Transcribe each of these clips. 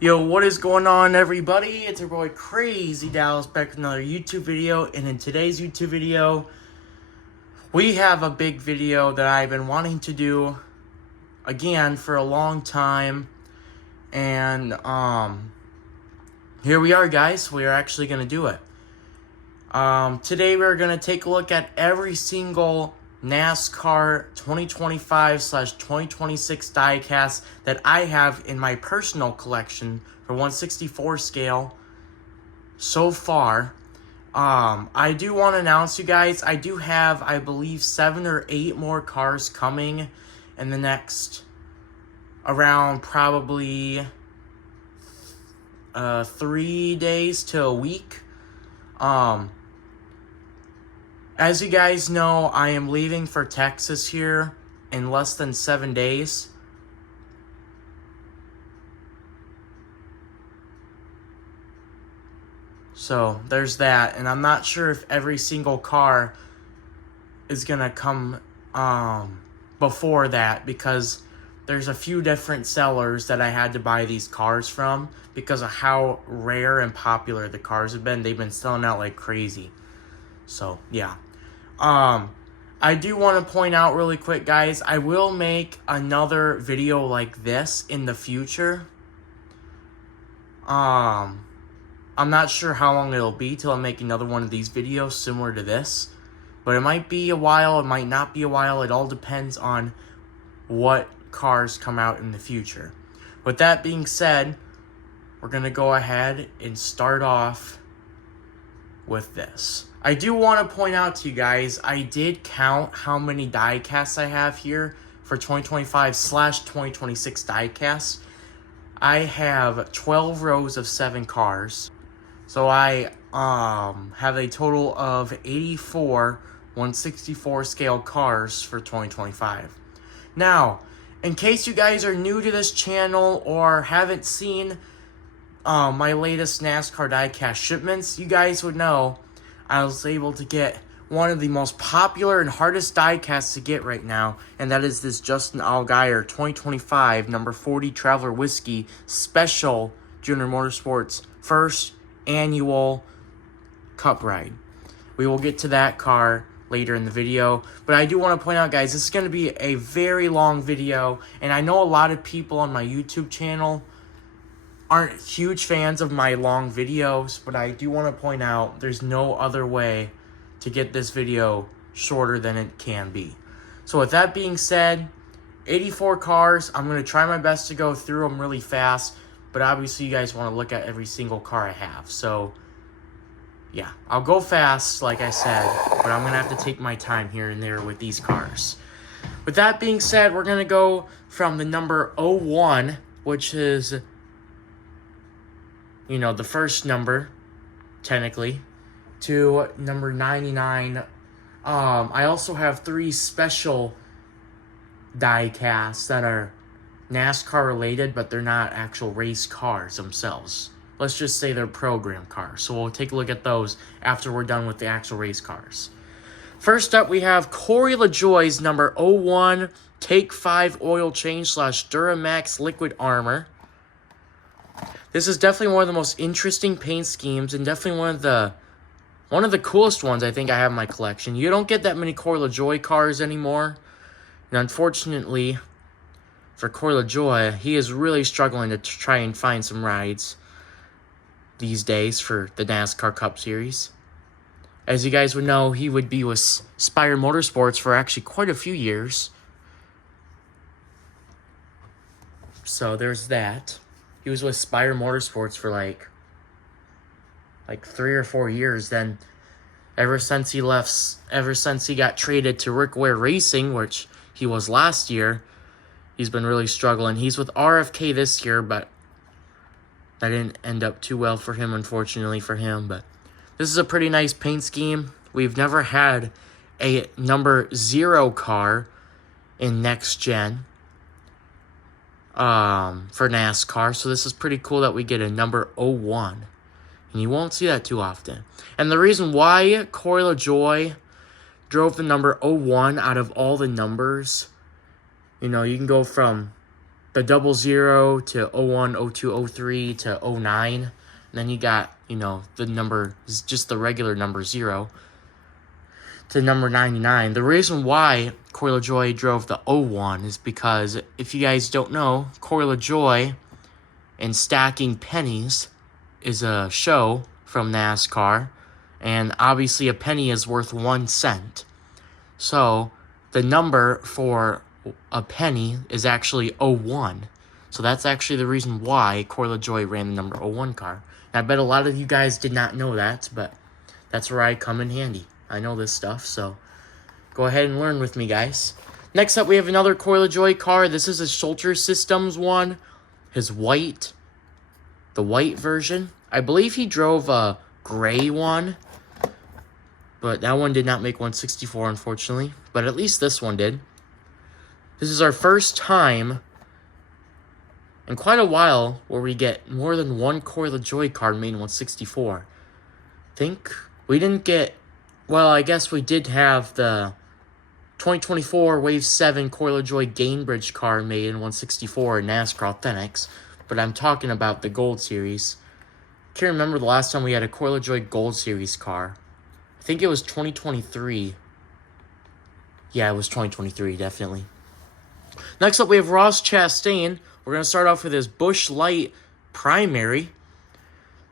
Yo, what is going on, everybody? It's your boy Crazy Dallas back with another YouTube video, and in today's YouTube video, we have a big video that I've been wanting to do again for a long time, and here we are, guys. We are actually gonna do it. Today we're gonna take a look at every single NASCAR 2025/2026 diecast that I have in my personal collection for 1/64 scale so far. I do want to announce, you guys, I do have, I believe, 7 or 8 more cars coming in the next around probably 3 days to a week. As you guys know, I am leaving for Texas here in less than 7 days. So, there's that. And I'm not sure if every single car is going to come before that, because there's a few different sellers that I had to buy these cars from because of how rare and popular the cars have been. They've been selling out like crazy. So, yeah. I do want to point out really quick, guys, I will make another video like this in the future. I'm not sure how long it'll be till I make another one of these videos similar to this, but it might be a while, it might not be a while. It all depends on what cars come out in the future. With that being said, we're going to go ahead and start off with this. I do want to point out to you guys, I did count how many diecasts I have here for 2025/2026 diecasts. I have 12 rows of 7 cars. So I have a total of 84 1/64 scale cars for 2025. Now, in case you guys are new to this channel or haven't seen my latest NASCAR diecast shipments, you guys would know I was able to get one of the most popular and hardest diecasts to get right now, and that is this Justin Allgaier 2025 number 40 Traveler Whiskey Special Junior Motorsports first annual cup ride. We will get to that car later in the video, but I do want to point out, guys, this is going to be a very long video, and I know a lot of people on my YouTube channel aren't huge fans of my long videos, but I do want to point out there's no other way to get this video shorter than it can be. So with that being said, 84 cars. I'm going to try my best to go through them really fast, but obviously you guys want to look at every single car I have. So yeah, I'll go fast like I said, but I'm going to have to take my time here and there with these cars. With that being said, we're going to go from the number 01, which is, you know, the first number, technically, to number 99. I also have 3 special diecasts that are NASCAR related, but they're not actual race cars themselves. Let's just say they're program cars. So we'll take a look at those after we're done with the actual race cars. First up, we have Corey LaJoie's number 01 Take 5 oil change / Duramax liquid armor. This is definitely one of the most interesting paint schemes, and definitely one of the coolest ones I think I have in my collection. You don't get that many Corey LaJoie cars anymore, and unfortunately for Corey LaJoie, he is really struggling to try and find some rides these days for the NASCAR Cup Series. As you guys would know, he would be with Spire Motorsports for actually quite a few years. So there's that. He was with Spire Motorsports for like 3 or 4 years. Then ever since he got traded to Rick Ware Racing, which he was last year, he's been really struggling. He's with RFK this year, but that didn't end up too well for him, unfortunately for him. But this is a pretty nice paint scheme. We've never had a number 0 car in next gen for NASCAR, so this is pretty cool that we get a number 01, and you won't see that too often. And the reason why Corey LaJoie drove the number 01 out of all the numbers, you know, you can go from the 00 to 01, 02, 03 to 09. And then you got, you know, the number, just the regular number 0 to number 99. The reason why Coil of Joy drove the 01 is because, if you guys don't know, Coil of Joy and Stacking Pennies is a show from NASCAR, and obviously a penny is worth 1 cent. So the number for a penny is actually 01. So that's actually the reason why Coil of Joy ran the number 01 car. And I bet a lot of you guys did not know that, but that's where I come in handy. I know this stuff, so go ahead and learn with me, guys. Next up, we have another Coil of Joy car. This is a Schulter Systems one. His white, the white version. I believe he drove a gray one, but that one did not make 164, unfortunately. But at least this one did. This is our first time in quite a while where we get more than one Coil of Joy card made in 164. Think we didn't get... Well, I guess we did have the 2024 Wave 7 Coil of Joy Gainbridge car made in 164 in NASCAR Authentics, but I'm talking about the Gold Series. Can't remember the last time we had a Coil of Joy Gold Series car. I think it was 2023. Yeah, it was 2023, definitely. Next up, we have Ross Chastain. We're going to start off with his Busch Light Primary.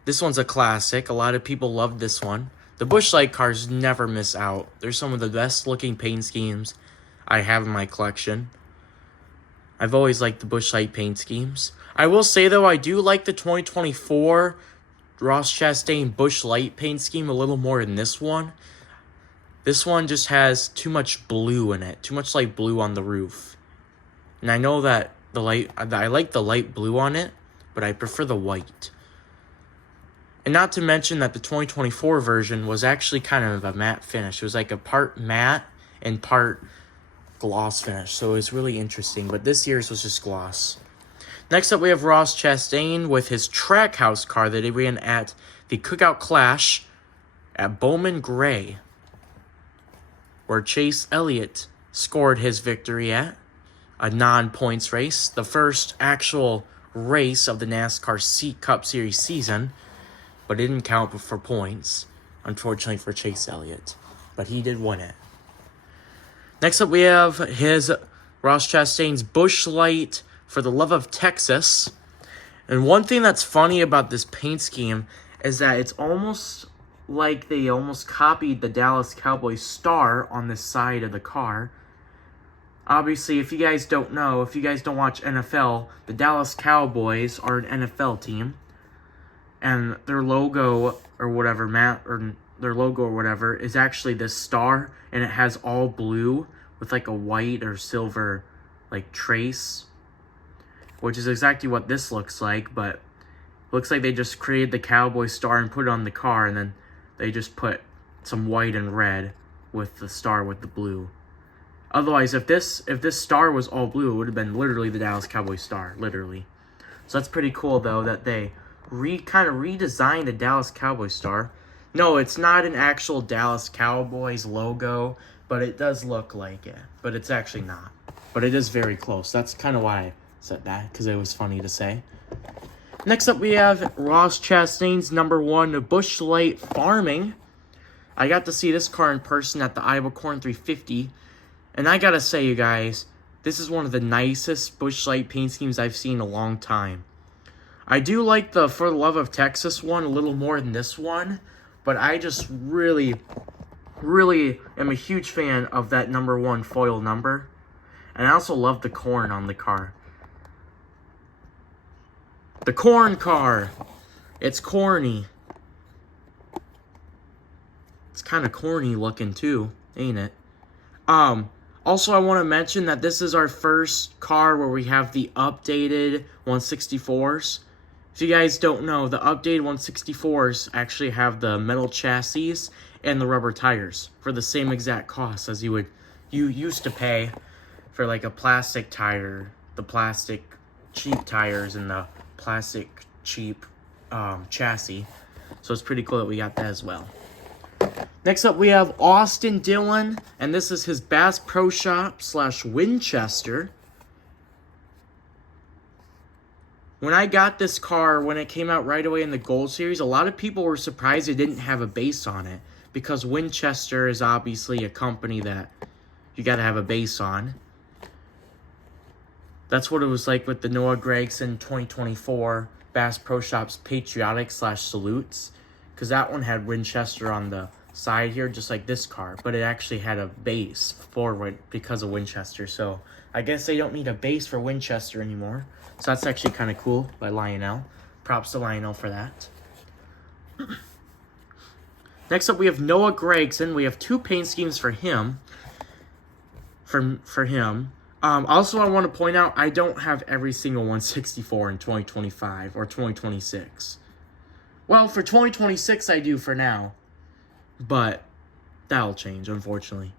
This one's a classic. A lot of people love this one. The Busch Light cars never miss out. They're some of the best looking paint schemes I have in my collection. I've always liked the Busch Light paint schemes. I will say, though, I do like the 2024 Ross Chastain Busch Light paint scheme a little more than this one. This one just has too much blue in it. Too much light blue on the roof. And I know that I like the light blue on it, but I prefer the white. And not to mention that the 2024 version was actually kind of a matte finish. It was like a part matte and part gloss finish. So it was really interesting. But this year's was just gloss. Next up, we have Ross Chastain with his Trackhouse car that he ran at the Cookout Clash at Bowman Gray, where Chase Elliott scored his victory at a non-points race. The first actual race of the NASCAR Cup Series season. But it didn't count for points, unfortunately for Chase Elliott. But he did win it. Next up, we have his Ross Chastain's Busch Light for the Love of Texas. And one thing that's funny about this paint scheme is that it's almost like they almost copied the Dallas Cowboys star on this side of the car. Obviously, if you guys don't know, if you guys don't watch NFL, the Dallas Cowboys are an NFL team. And their logo or whatever, their logo or whatever is actually this star, and it has all blue with like a white or silver like trace, which is exactly what this looks like. But it looks like they just created the cowboy star and put it on the car, and then they just put some white and red with the star with the blue. Otherwise, if this star was all blue, it would have been literally the Dallas Cowboys star, literally. So that's pretty cool, though, that they kind of redesigned the Dallas Cowboys star. No, it's not an actual Dallas Cowboys logo, but it does look like it. But it's actually not. But it is very close. That's kind of why I said that, because it was funny to say. Next up, we have Ross Chastain's number 1 Busch Light Farming. I got to see this car in person at the Iowa Corn 350. And I gotta say, you guys, this is one of the nicest Busch Light paint schemes I've seen in a long time. I do like the For the Love of Texas one a little more than this one, but I just really am a huge fan of that number 1 foil number. And I also love the corn on the car. The corn car. It's corny. It's kind of corny looking too, ain't it? Also, I want to mention that this is our first car where we have the updated 164s. If you guys don't know, the updated 164s actually have the metal chassis and the rubber tires for the same exact cost as you used to pay for like a plastic tire, the plastic cheap tires and the plastic cheap chassis. So it's pretty cool that we got that as well. Next up, we have Austin Dillon, and this is his Bass Pro Shop / Winchester. When I got this car, when it came out right away in the Gold Series, a lot of people were surprised it didn't have a base on it. Because Winchester is obviously a company that you got to have a base on. That's what it was like with the Noah Gragson 2024 Bass Pro Shops Patriotic / Salutes. Because that one had Winchester on the side here, just like this car. But it actually had a base forward because of Winchester. So I guess they don't need a base for Winchester anymore. So that's actually kind of cool by Lionel. Props to Lionel for that. Next up, we have Noah Gragson. We have 2 paint schemes for him. For him. Also, I want to point out, I don't have every single 164 in 2025 or 2026. Well, for 2026, I do for now. But that'll change, unfortunately.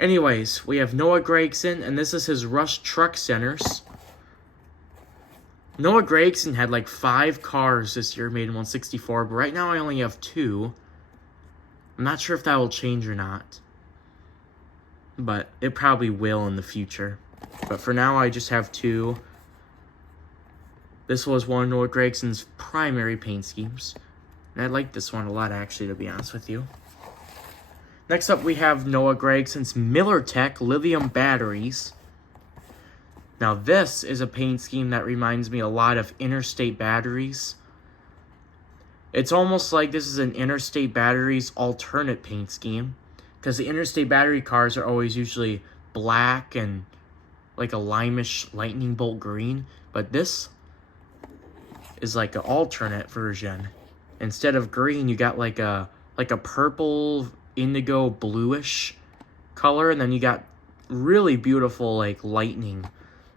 Anyways, we have Noah Gragson, and this is his Rush Truck Centers. Noah Gragson had like 5 cars this year made in 164, but right now I only have 2. I'm not sure if that will change or not. But it probably will in the future. But for now, I just have 2. This was one of Noah Gragson's primary paint schemes. And I like this one a lot, actually, to be honest with you. Next up, we have Noah Gragson's MillerTech lithium batteries. Now, this is a paint scheme that reminds me a lot of Interstate Batteries. It's almost like this is an Interstate Batteries alternate paint scheme. Because the Interstate Battery cars are always usually black and like a limeish lightning bolt green. But this is like an alternate version. Instead of green, you got like a purple, indigo, bluish color. And then you got really beautiful like lightning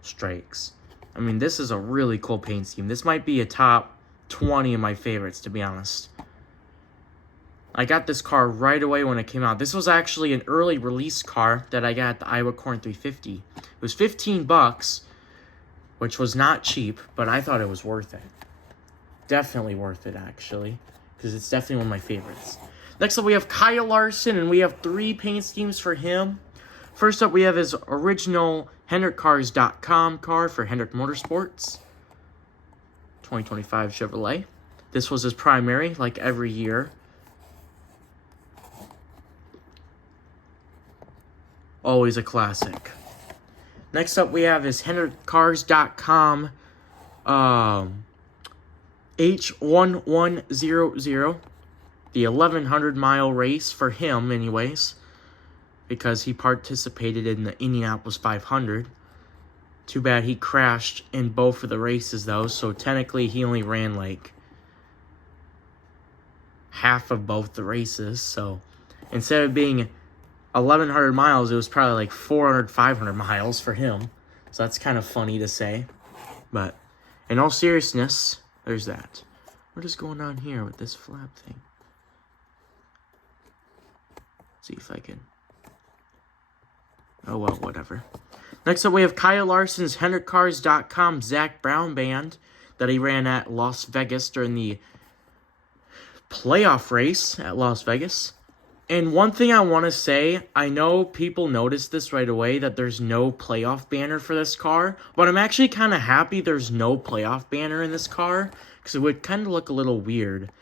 strikes. I mean, this is a really cool paint scheme. This might be a top 20 of my favorites, to be honest. I got this car right away when it came out. This was actually an early release car that I got at the Iowa Corn 350. It was $15, which was not cheap, but I thought it was worth it. Definitely worth it, actually, because it's definitely one of my favorites. Next up, we have Kyle Larson, and we have 3 paint schemes for him. First up, we have his original HendrickCars.com car for Hendrick Motorsports. 2025 Chevrolet. This was his primary, like every year. Always a classic. Next up, we have his HendrickCars.com H1100. The 1100 mile race for him, anyways. Because he participated in the Indianapolis 500. Too bad he crashed in both of the races, though. So technically, he only ran like half of both the races. So instead of being 1,100 miles, it was probably like 400, 500 miles for him. So that's kind of funny to say. But in all seriousness, there's that. What is going on here with this flap thing? Let's see if I can... Oh, well, whatever. Next up, we have Kyle Larson's HendrickCars.com Zach Brown Band that he ran at Las Vegas during the playoff race at Las Vegas. And one thing I want to say, I know people noticed this right away, that there's no playoff banner for this car. But I'm actually kind of happy there's no playoff banner in this car, because it would kind of look a little weird.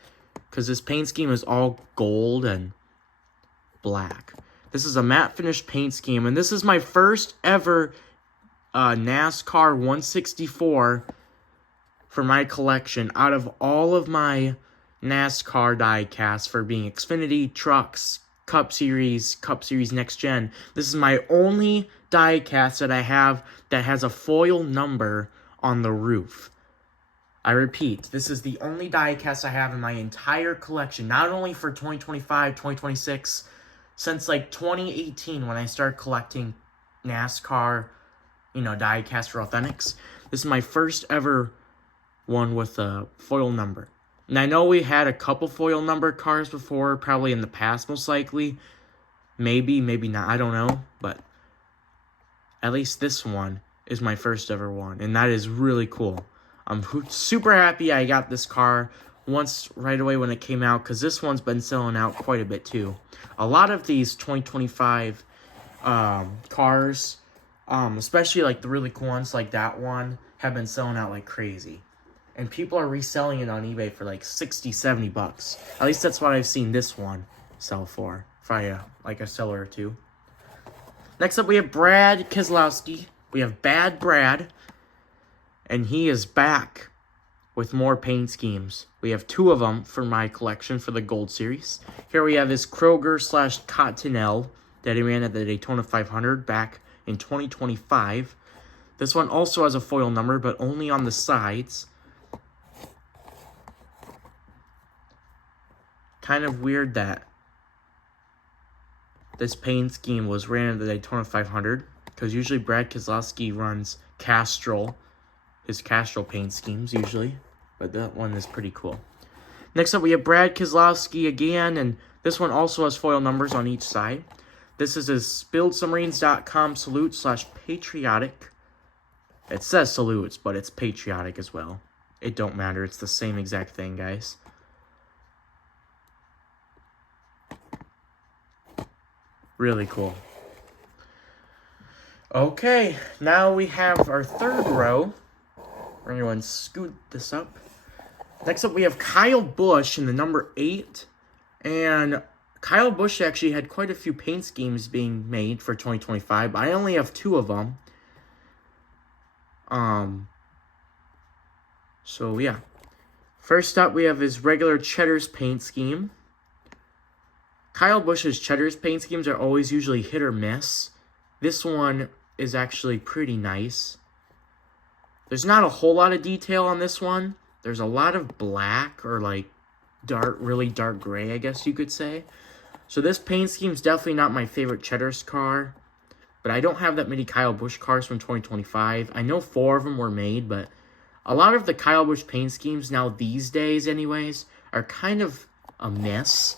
Because this paint scheme is all gold and black. This is a matte finish paint scheme, and this is my first ever NASCAR 164 for my collection. Out of all of my NASCAR die-casts for being Xfinity, Trucks, Cup Series Next Gen, this is my only die-cast that I have that has a foil number on the roof. I repeat, this is the only die-cast I have in my entire collection, not only for 2025, 2026, since like 2018 when I started collecting NASCAR, die-cast for Authentics. This is my first ever one with a foil number. And I know we had a couple foil number cars before, probably in the past most likely. Maybe, maybe not, I don't know. But at least this one is my first ever one. And that is really cool. I'm super happy I got this car once right away when it came out, because this one's been selling out quite a bit too. A lot of these 2025 cars, especially like the really cool ones like that one, have been selling out like crazy. And people are reselling it on eBay for like 60, 70 bucks. At least that's what I've seen this one sell for like a seller or two. Next up, we have Brad Keselowski. We have Bad Brad. And he is back with more paint schemes. We have 2 of them for my collection for the Gold Series. Here we have his Kroger/Cottonelle that he ran at the Daytona 500 back in 2025. This one also has a foil number, but only on the sides. Kind of weird that this paint scheme was ran at the Daytona 500, because usually Brad Keselowski runs Castrol, his Castrol paint schemes usually, but that one is pretty cool. Next up, we have Brad Keselowski again, and this one also has foil numbers on each side. This is his SpilledSubmarines.com salute/patriotic. It says salutes, but it's patriotic as well. It don't matter. It's the same exact thing, guys. Really cool. Okay, now we have our 3rd row. We're going to scoot this up. Next up, we have Kyle Busch in the number 8. And Kyle Busch actually had quite a few paint schemes being made for 2025. But I only have 2 of them. So, yeah. First up, we have his regular Cheddar's paint scheme. Kyle Busch's Cheddar's paint schemes are always usually hit or miss. This one is actually pretty nice. There's not a whole lot of detail on this one. There's a lot of black or like really dark gray, I guess you could say. So this paint scheme is definitely not my favorite Cheddar's car. But I don't have that many Kyle Busch cars from 2025. I know 4 of them were made, but a lot of the Kyle Busch paint schemes now these days anyways are kind of a mess.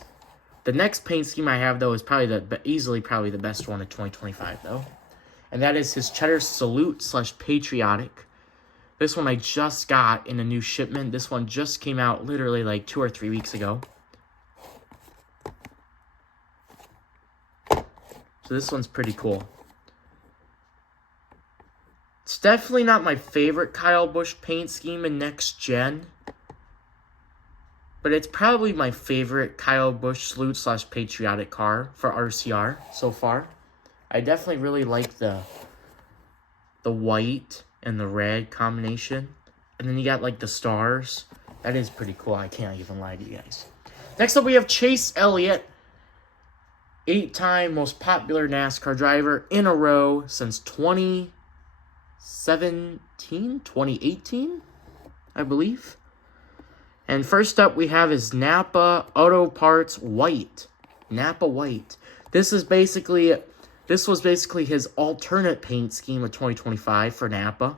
The next paint scheme I have, though, is probably easily the best one of 2025, though. And that is his Cheddar Salute/Patriotic. This one I just got in a new shipment. This one just came out literally like 2 or 3 weeks ago. So this one's pretty cool. It's definitely not my favorite Kyle Busch paint scheme in Next Gen. But it's probably my favorite Kyle Busch Salute/Patriotic car for RCR so far. I definitely really like the white and the red combination. And then you got like the stars. That is pretty cool. I can't even lie to you guys. Next up, we have Chase Elliott. 8-time most popular NASCAR driver in a row since 2018, I believe. And first up, we have his Napa Auto Parts White. Napa White. This was basically his alternate paint scheme of 2025 for Napa.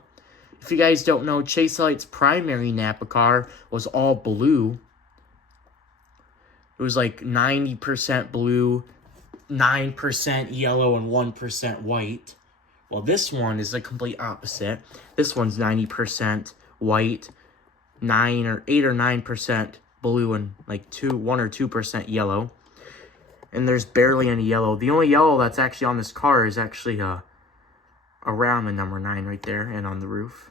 If you guys don't know, Chase Elliott's primary Napa car was all blue. It was like 90% blue, 9% yellow, and 1% white. Well, this one is the complete opposite. This one's 90% white, 8 or 9% blue, and like 1 or 2% yellow. And there's barely any yellow. The only yellow that's actually on this car is actually around the number 9 right there and on the roof.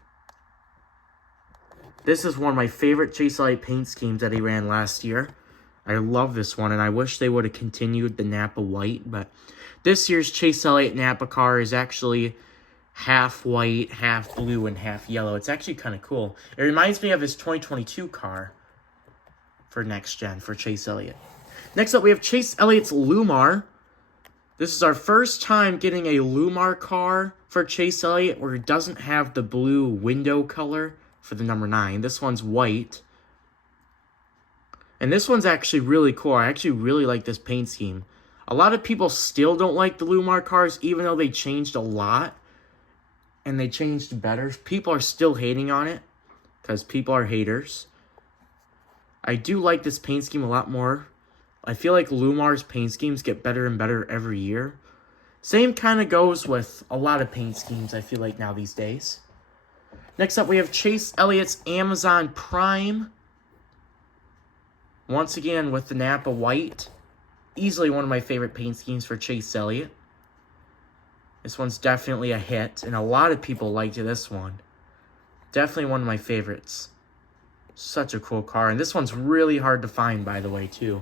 This is one of my favorite Chase Elliott paint schemes that he ran last year. I love this one, and I wish they would have continued the Napa White. But this year's Chase Elliott Napa car is actually half white, half blue, and half yellow. It's actually kind of cool. It reminds me of his 2022 car for Next Gen for Chase Elliott. Next up, we have Chase Elliott's Lumar. This is our first time getting a Lumar car for Chase Elliott where it doesn't have the blue window color for the number 9. This one's white. And this one's actually really cool. I actually really like this paint scheme. A lot of people still don't like the Lumar cars, even though they changed a lot. And they changed better. People are still hating on it because people are haters. I do like this paint scheme a lot more. I feel like Lumar's paint schemes get better and better every year. Same kind of goes with a lot of paint schemes, I feel like, now these days. Next up, we have Chase Elliott's Amazon Prime. Once again, with the Napa White. Easily one of my favorite paint schemes for Chase Elliott. This one's definitely a hit, and a lot of people liked this one. Definitely one of my favorites. Such a cool car. And this one's really hard to find, by the way, too.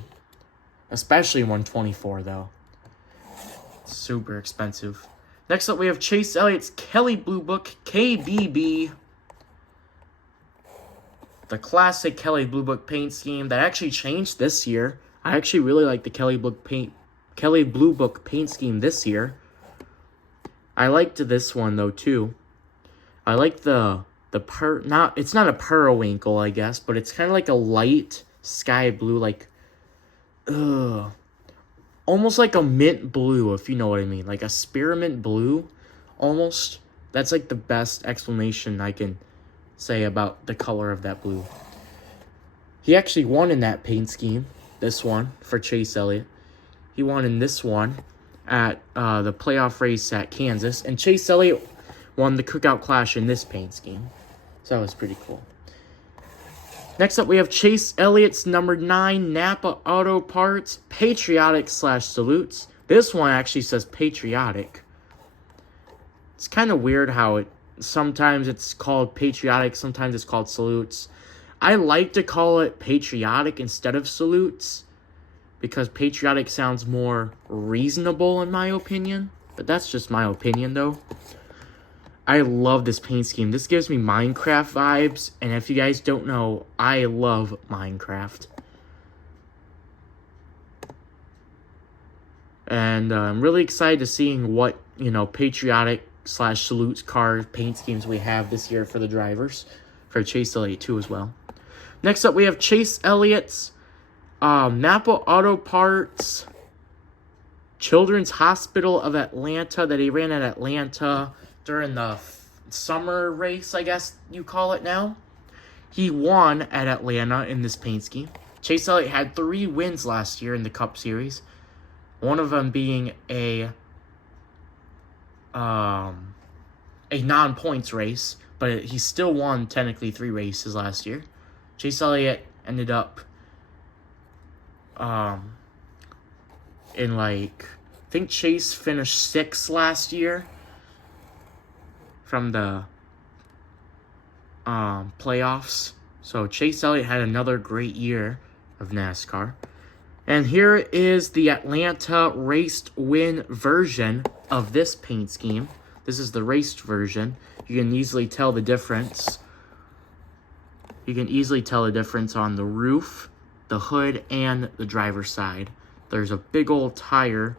Especially 124, though. Super expensive. Next up, we have Chase Elliott's Kelley Blue Book KBB. The classic Kelley Blue Book paint scheme that actually changed this year. I actually really like the Kelley Blue Book paint scheme this year. I liked this one though too. I like it's not a periwinkle, I guess, but it's kind of like a light sky blue, like almost like a mint blue, if you know what I mean, like a spearmint blue, almost. That's like the best explanation I can say about the color of that blue. He actually won in that paint scheme, this one, for Chase Elliott. He won in this one at the playoff race at Kansas, and Chase Elliott won the Cookout Clash in this paint scheme. So that was pretty cool. Next up, we have Chase Elliott's number 9 Napa Auto Parts Patriotic / Salutes. This one actually says Patriotic. It's kind of weird how sometimes it's called Patriotic, sometimes it's called Salutes. I like to call it Patriotic instead of Salutes, because Patriotic sounds more reasonable in my opinion. But that's just my opinion though. I love this paint scheme. This gives me Minecraft vibes. And if you guys don't know, I love Minecraft. And I'm really excited to seeing what, Patriotic / Salutes car paint schemes we have this year for the drivers. For Chase Elliott too as well. Next up, we have Chase Elliott's Napa Auto Parts Children's Hospital of Atlanta that he ran at Atlanta during the summer race, I guess you call it now. He won at Atlanta in this paint scheme. Chase Elliott had 3 wins last year in the Cup Series. One of them being a non-points race, but he still won technically 3 races last year. Chase Elliott ended up in I think Chase finished 6th last year from the playoffs. So Chase Elliott had another great year of NASCAR. And here is the Atlanta raced win version of this paint scheme. This is the raced version. You can easily tell the difference. You can easily tell the difference on the roof, the hood, and the driver's side. There's a big old tire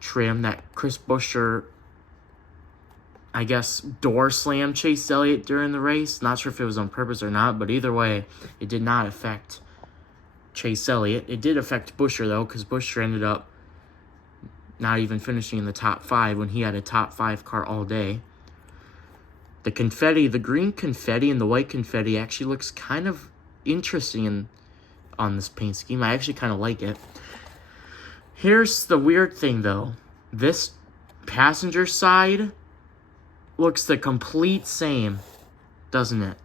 trim that Chris Buescher, I guess, door slammed Chase Elliott during the race. Not sure if it was on purpose or not, but either way, it did not affect Chase Elliott. It did affect Buescher, though, because Buescher ended up not even finishing in the top 5 when he had a top 5 car all day. The confetti, the green confetti and the white confetti actually looks kind of interesting on this paint scheme. I actually kind of like it. Here's the weird thing, though. This passenger side looks the complete same, doesn't it?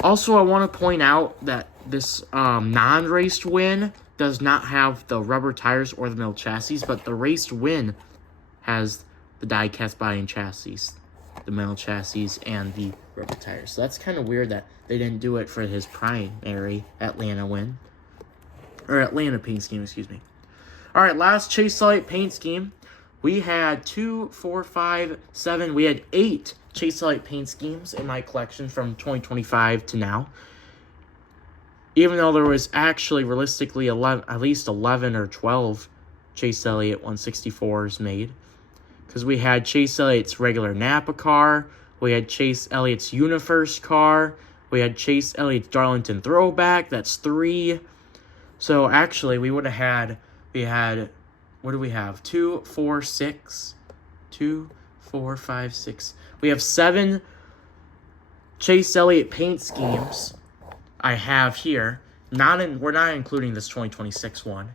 Also, I want to point out that this non-raced win does not have the rubber tires or the mill chassis, but the raced win has the die-cast body and chassis, the metal chassis, and the rubber tires. So that's kind of weird that they didn't do it for his primary Atlanta win. Or Atlanta paint scheme, excuse me. Alright, last Chase Elliott paint scheme. We had 2, 4, 5, 7. We had 8 Chase Elliott paint schemes in my collection from 2025 to now. Even though there was actually realistically at least 11 or 12 Chase Elliott 164s made. Because we had Chase Elliott's regular Napa car. We had Chase Elliott's Universe car. We had Chase Elliott's Darlington Throwback. That's 3. So actually, we had, what do we have? 2, 4, 6. 2, 4, 5, 6. We have 7 Chase Elliott paint schemes I have here. We're not including this 2026 one.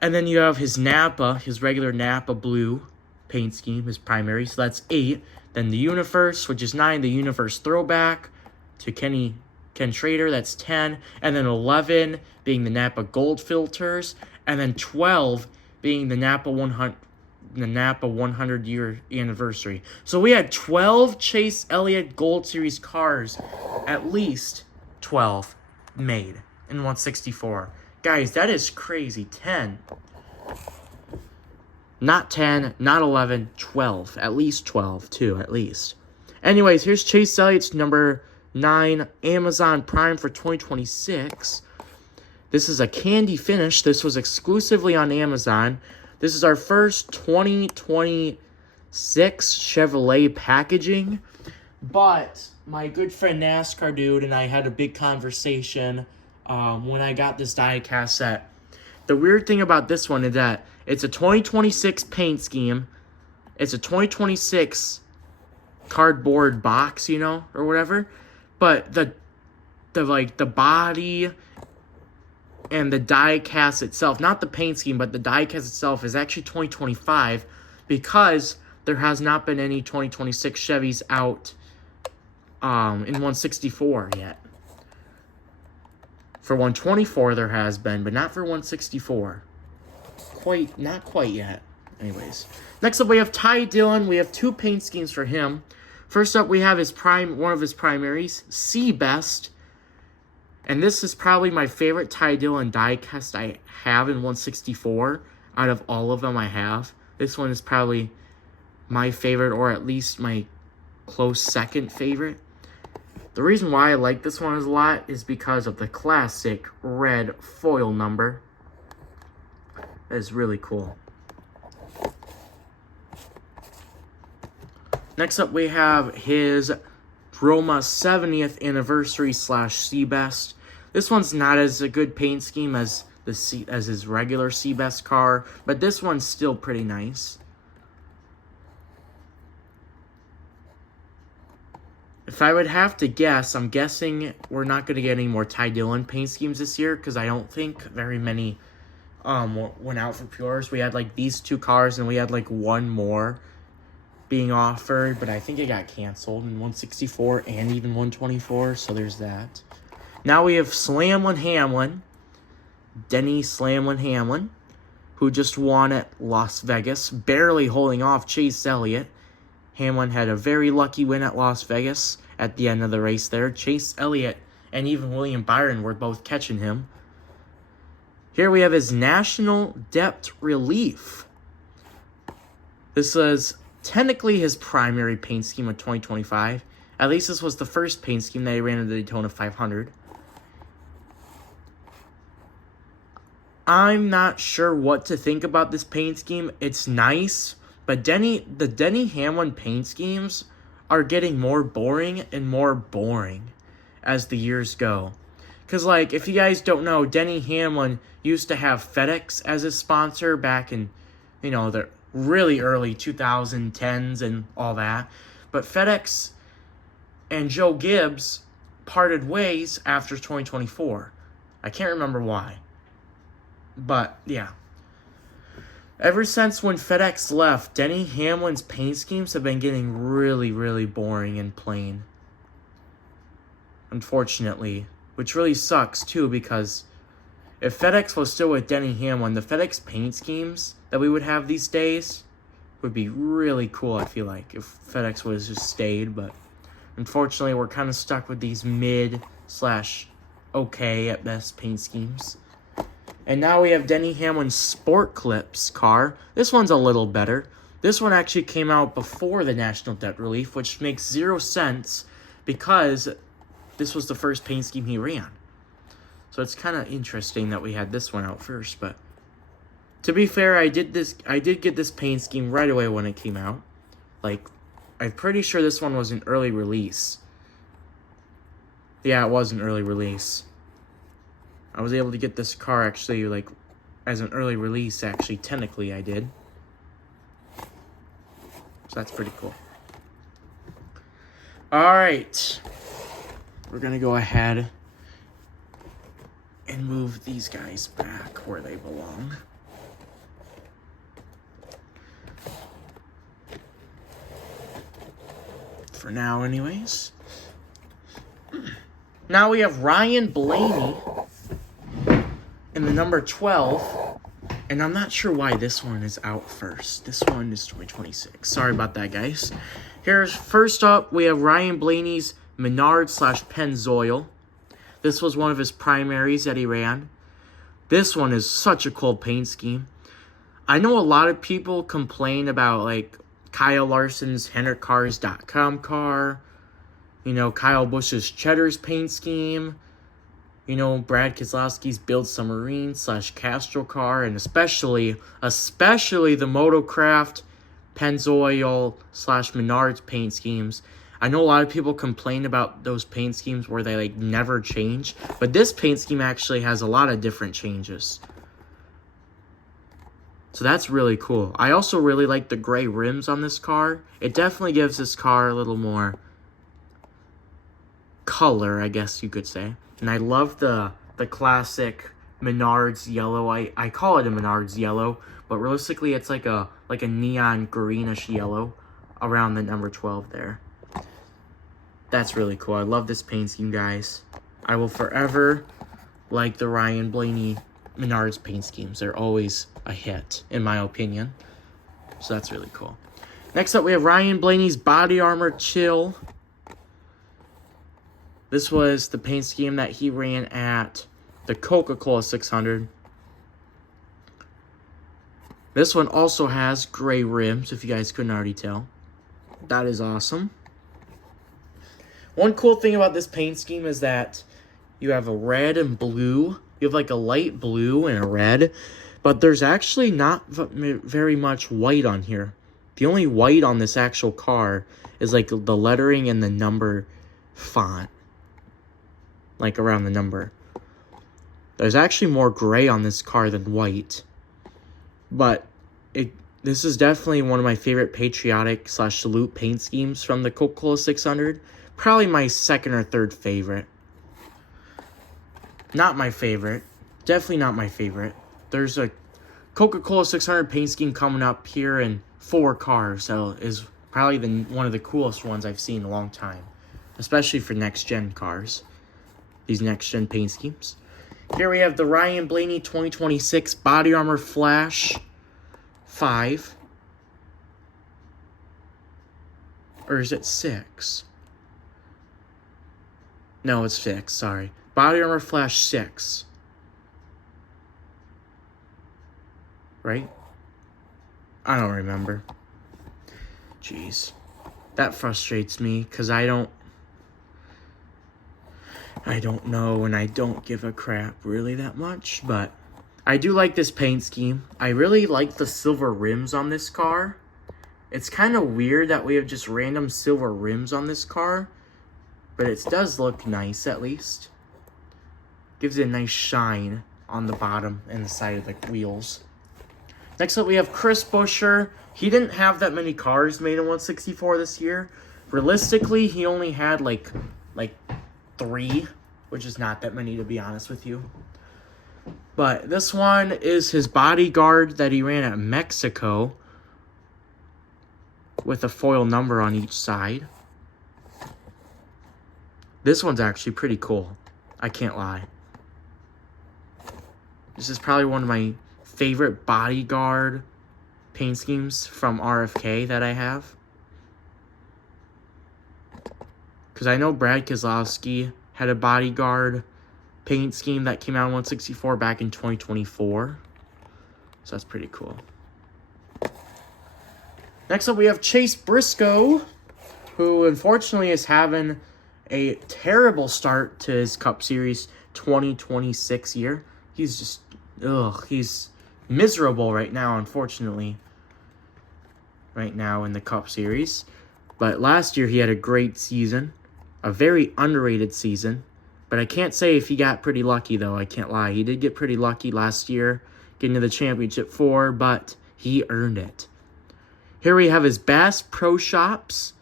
And then you have his Napa, his regular Napa blue paint scheme, his primary. So that's 8. Then the Universe, which is 9. The Universe Throwback to Ken Schrader, that's 10. And then 11 being the Napa Gold filters. And then 12 being the Napa 100 the Napa 100-year anniversary. So we had 12 Chase Elliott Gold Series cars, at least 12 made in 164. Guys, that is crazy. 10. Not 10, not 11, 12. At least 12, too, at least. Anyways, here's Chase Elliott's number 9 Amazon Prime for 2026. This is a candy finish. This was exclusively on Amazon. This is our first 2026 Chevrolet packaging. But my good friend NASCAR dude and I had a big conversation when I got this diecast set. The weird thing about this one is that it's a 2026 paint scheme. It's a 2026 cardboard box, you know, or whatever. But the body and the die-cast itself, not the paint scheme, but the die-cast itself is actually 2025 because there has not been any 2026 Chevys out in 164 yet. For 124 there has been, but not for 164. Not quite yet. Anyways. Next up we have Ty Dillon. We have 2 paint schemes for him. First up we have one of his primaries, Seabest. And this is probably my favorite Ty Dillon diecast I have in 164. Out of all of them I have. This one is probably my favorite, or at least my close second favorite. The reason why I like this one a lot is because of the classic red foil number. That is really cool. Next up we have his Roma 70th anniversary / Seabest. This one's not as a good paint scheme as his regular Seabest car, but this one's still pretty nice. If I would have to guess, I'm guessing we're not going to get any more Ty Dillon paint schemes this year because I don't think very many went out for pre-orders. We had like these 2 cars and we had like one more being offered, but I think it got canceled in 164 and even 124, so there's that. Now we have Slamlin Hamlin, Denny Slamlin Hamlin, who just won at Las Vegas, barely holding off Chase Elliott. Hamlin had a very lucky win at Las Vegas at the end of the race there. Chase Elliott and even William Byron were both catching him. Here we have his National Debt Relief. This is technically his primary paint scheme of 2025. At least this was the first paint scheme that he ran in the Daytona 500. I'm not sure what to think about this paint scheme. It's nice, but the Denny Hamlin paint schemes are getting more boring and more boring as the years go. Because, like, if you guys don't know, Denny Hamlin used to have FedEx as his sponsor back in, you know, the really early 2010s and all that. But FedEx and Joe Gibbs parted ways after 2024. I can't remember why. But, yeah. Ever since when FedEx left, Denny Hamlin's paint schemes have been getting really, really boring and plain. Unfortunately. Which really sucks, too, because if FedEx was still with Denny Hamlin, the FedEx paint schemes that we would have these days would be really cool, I feel like, if FedEx would have just stayed. But unfortunately, we're kind of stuck with these mid/okay at best paint schemes. And now we have Denny Hamlin's Sport Clips car. This one's a little better. This one actually came out before the National Debt Relief, which makes 0 sense because this was the first paint scheme he ran. So it's kind of interesting that we had this one out first. But to be fair, I did get this paint scheme right away when it came out. Like, I'm pretty sure this one was an early release. Yeah, it was an early release. I was able to get this car actually, like, as an early release, actually. Technically, I did. So that's pretty cool. Alright. We're going to go ahead and move these guys back where they belong. For now, anyways. Now we have Ryan Blaney in the number 12 And I'm not sure why this one is out first. This one is 2026. Sorry about that, guys. Here's first up, we have Ryan Blaney's Menard/Pennzoil. This was one of his primaries that he ran. This one is such a cool paint scheme. I know a lot of people complain about like Kyle Larson's HendrickCars.com car, you know, Kyle Busch's Cheddar's paint scheme, you know, Brad Keselowski's Build Submarine/Castro car, and especially the Motocraft Pennzoil/Menards paint schemes. I know a lot of people complain about those paint schemes where they like never change, but this paint scheme actually has a lot of different changes. So that's really cool. I also really like the gray rims on this car. It definitely gives this car a little more color, I guess you could say. And I love the classic Menards yellow. I call it a Menards yellow, but realistically it's like a neon greenish yellow around the number 12 there. That's really cool. I love this paint scheme, guys. I will forever like the Ryan Blaney Menards paint schemes. They're always a hit, in my opinion. So that's really cool. Next up, we have Ryan Blaney's Body Armor Chill. This was the paint scheme that he ran at the Coca-Cola 600. This one also has gray rims, if you guys couldn't already tell. That is awesome. One cool thing about this paint scheme is that you have a red and blue. You have like a light blue and a red, but there's actually not very much white on here. The only white on this actual car is like the lettering and the number font, like around the number. There's actually more gray on this car than white, but this is definitely one of my favorite patriotic/salute paint schemes from the Coca-Cola 600. Probably my second or third favorite. Not my favorite. Definitely not my favorite. There's a Coca-Cola 600 paint scheme coming up here in 4 cars. So is probably one of the coolest ones I've seen in a long time. Especially for next-gen cars. These next-gen paint schemes. Here we have the Ryan Blaney 2026 Body Armor Flash 5. Or is it 6? No, it's 6, sorry. Body Armor Flash 6. Right? I don't remember. Jeez. That frustrates me, because I don't know, and I don't give a crap really that much, but I do like this paint scheme. I really like the silver rims on this car. It's kind of weird that we have just random silver rims on this car, but it does look nice at least. Gives it a nice shine on the bottom and the side of the wheels. Next up, we have Chris Buescher. He didn't have that many cars made in 164 this year. Realistically, he only had like 3, which is not that many to be honest with you. But this one is his bodyguard that he ran at Mexico with a foil number on each side. This one's actually pretty cool. I can't lie. This is probably one of my favorite bodyguard paint schemes from RFK that I have. Because I know Brad Keselowski had a bodyguard paint scheme that came out in 164 back in 2024. So that's pretty cool. Next up, we have Chase Briscoe, who unfortunately is having a terrible start to his Cup Series 2026 year. He's just, he's miserable right now, unfortunately. Right now in the Cup Series. But last year he had a great season. A very underrated season. But I can't say if he got pretty lucky, though. I can't lie. He did get pretty lucky last year, getting to the Championship 4, but he earned it. Here we have his Bass Pro Shops.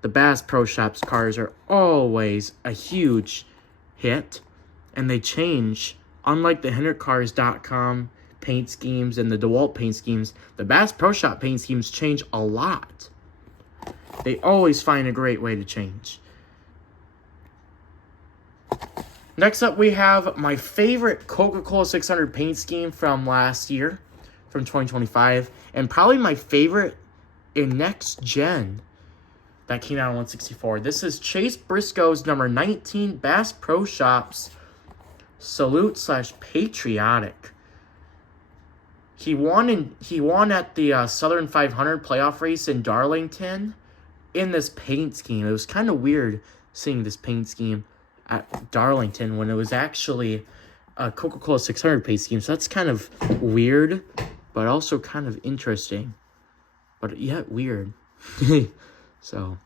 The Bass Pro Shops cars are always a huge hit, and they change. Unlike the HendrickCars.com paint schemes and the DeWalt paint schemes, the Bass Pro Shop paint schemes change a lot. They always find a great way to change. Next up, we have my favorite Coca-Cola 600 paint scheme from last year, from 2025, and probably my favorite in next gen that came out on 164. This is Chase Briscoe's number 19 Bass Pro Shops Salute / Patriotic. He won at the Southern 500 playoff race in Darlington in this paint scheme. It was kind of weird seeing this paint scheme at Darlington when it was actually a Coca-Cola 600 paint scheme. So that's kind of weird, but also kind of interesting. But yet weird. So,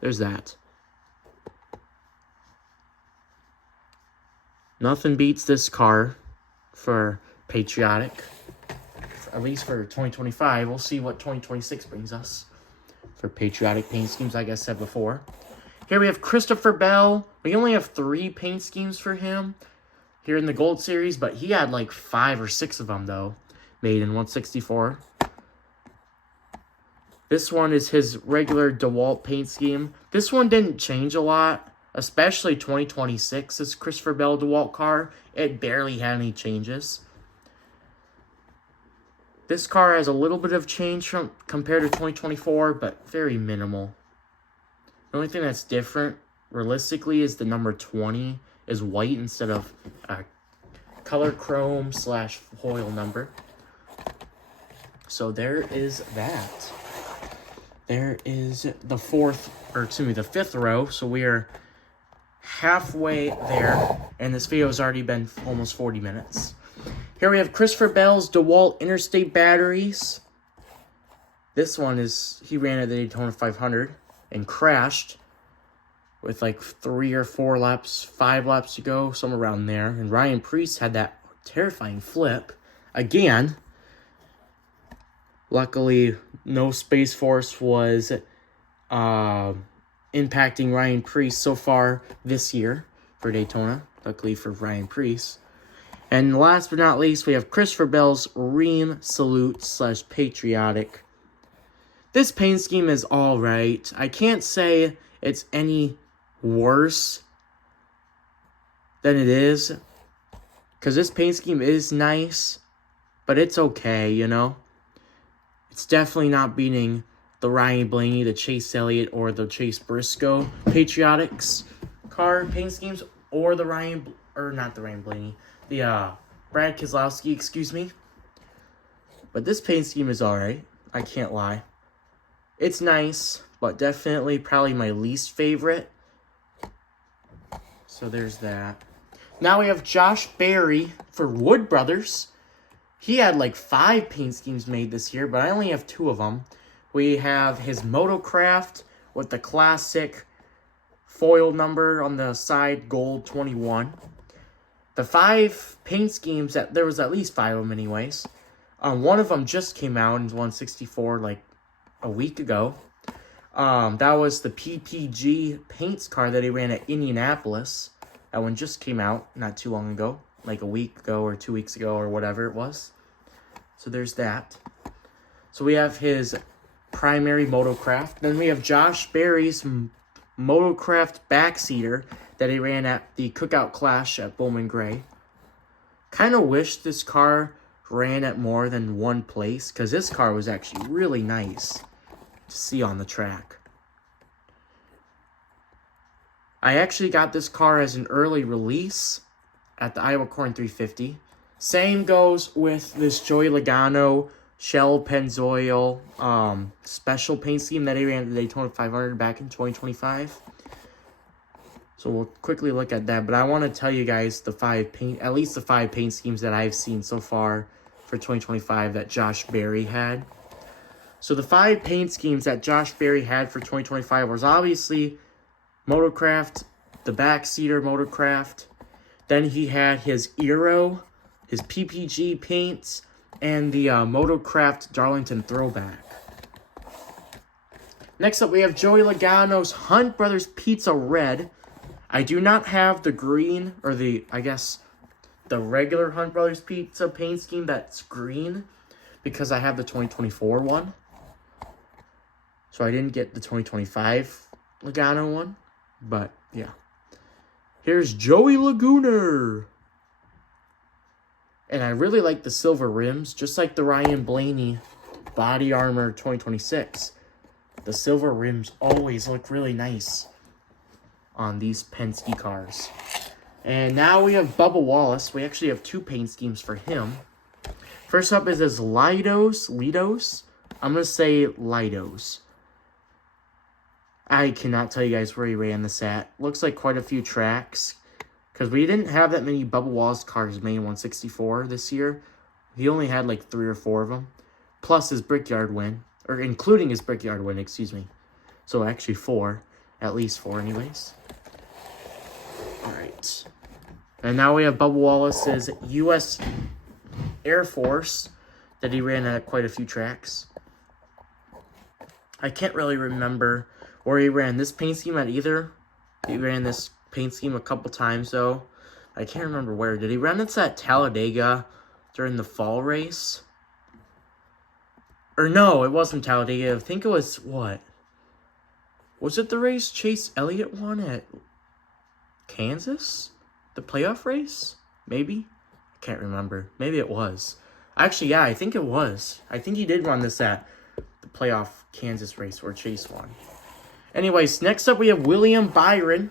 there's that. Nothing beats this car for Patriotic. At least for 2025. We'll see what 2026 brings us for Patriotic paint schemes, like I said before. Here we have Christopher Bell. We only have 3 paint schemes for him here in the Gold Series, but he had like 5 or 6 of them, though, made in 164. This one is his regular DeWalt paint scheme. This one didn't change a lot, especially 2026's Christopher Bell DeWalt car. It barely had any changes. This car has a little bit of change compared to 2024, but very minimal. The only thing that's different, realistically, is the number 20 is white instead of color chrome / foil number. So there is that. There is the fifth row. So we are halfway there, and this video has already been almost 40 minutes. Here we have Christopher Bell's DeWalt Interstate batteries. This one he ran at the Daytona 500 and crashed with like 3 or 4 laps, 5 laps to go, somewhere around there. And Ryan Preece had that terrifying flip again. Luckily, no Space Force was impacting Ryan Preece so far this year for Daytona. Luckily for Ryan Preece. And last but not least, we have Christopher Bell's Ream Salute / Patriotic. This paint scheme is alright. I can't say it's any worse than it is, because this paint scheme is nice, but it's okay, you know? It's definitely not beating the Ryan Blaney, the Chase Elliott, or the Chase Briscoe Patriotics car paint schemes, or the Brad Keselowski, excuse me. But this paint scheme is alright. I can't lie. It's nice, but definitely probably my least favorite. So there's that. Now we have Josh Berry for Wood Brothers. He had like 5 paint schemes made this year, but I only have 2 of them. We have his Motocraft with the classic foil number on the side, gold 21. The 5 paint schemes, there was at least 5 of them anyways. One of them just came out in 164 like a week ago. That was the PPG paints car that he ran at Indianapolis. That one just came out not too long ago, like a week ago or 2 weeks ago or whatever it was. So there's that. So we have his primary Motocraft. Then we have Josh Berry's Motocraft backseater that he ran at the Cookout Clash at Bowman Gray. Kind of wish this car ran at more than one place, because this car was actually really nice to see on the track. I actually got this car as an early release at the Iowa Corn 350. Same goes with this Joey Logano Shell Pennzoil special paint scheme that he ran at the Daytona 500 back in 2025. So we'll quickly look at that. But I want to tell you guys at least the 5 paint schemes that I've seen so far for 2025 that Josh Berry had. So the 5 paint schemes that Josh Berry had for 2025 was obviously Motocraft, the backseater Motocraft. Then he had his Aero, his PPG paints, and the Motocraft Darlington Throwback. Next up, we have Joey Logano's Hunt Brothers Pizza Red. I do not have the green, or the regular Hunt Brothers Pizza paint scheme that's green, because I have the 2024 one. So I didn't get the 2025 Logano one, but yeah. Here's Joey Laguna. And I really like the silver rims, just like the Ryan Blaney Body Armor 2026. The silver rims always look really nice on these Penske cars. And now we have Bubba Wallace. We actually have two paint schemes for him. First up is his Lidos. I'm going to say Lidos. I cannot tell you guys where he ran this at. Looks like quite a few tracks. Because we didn't have that many Bubba Wallace cars made in 164 this year. He only had like 3 or 4 of them. Plus his Brickyard win. Or including his Brickyard win, excuse me. So actually 4. At least 4 anyways. Alright. And now we have Bubba Wallace's U.S. Air Force that he ran at quite a few tracks. I can't really remember where he ran this paint scheme at either. He ran this paint scheme a couple times though. I can't remember where. Did he run this at Talladega during the fall race? Or no, it wasn't Talladega. I think it was what? Was it the race Chase Elliott won at Kansas? The playoff race? Maybe? I can't remember. Maybe it was. Actually, yeah, I think it was. I think he did run this at the playoff Kansas race where Chase won. Anyways, next up we have William Byron.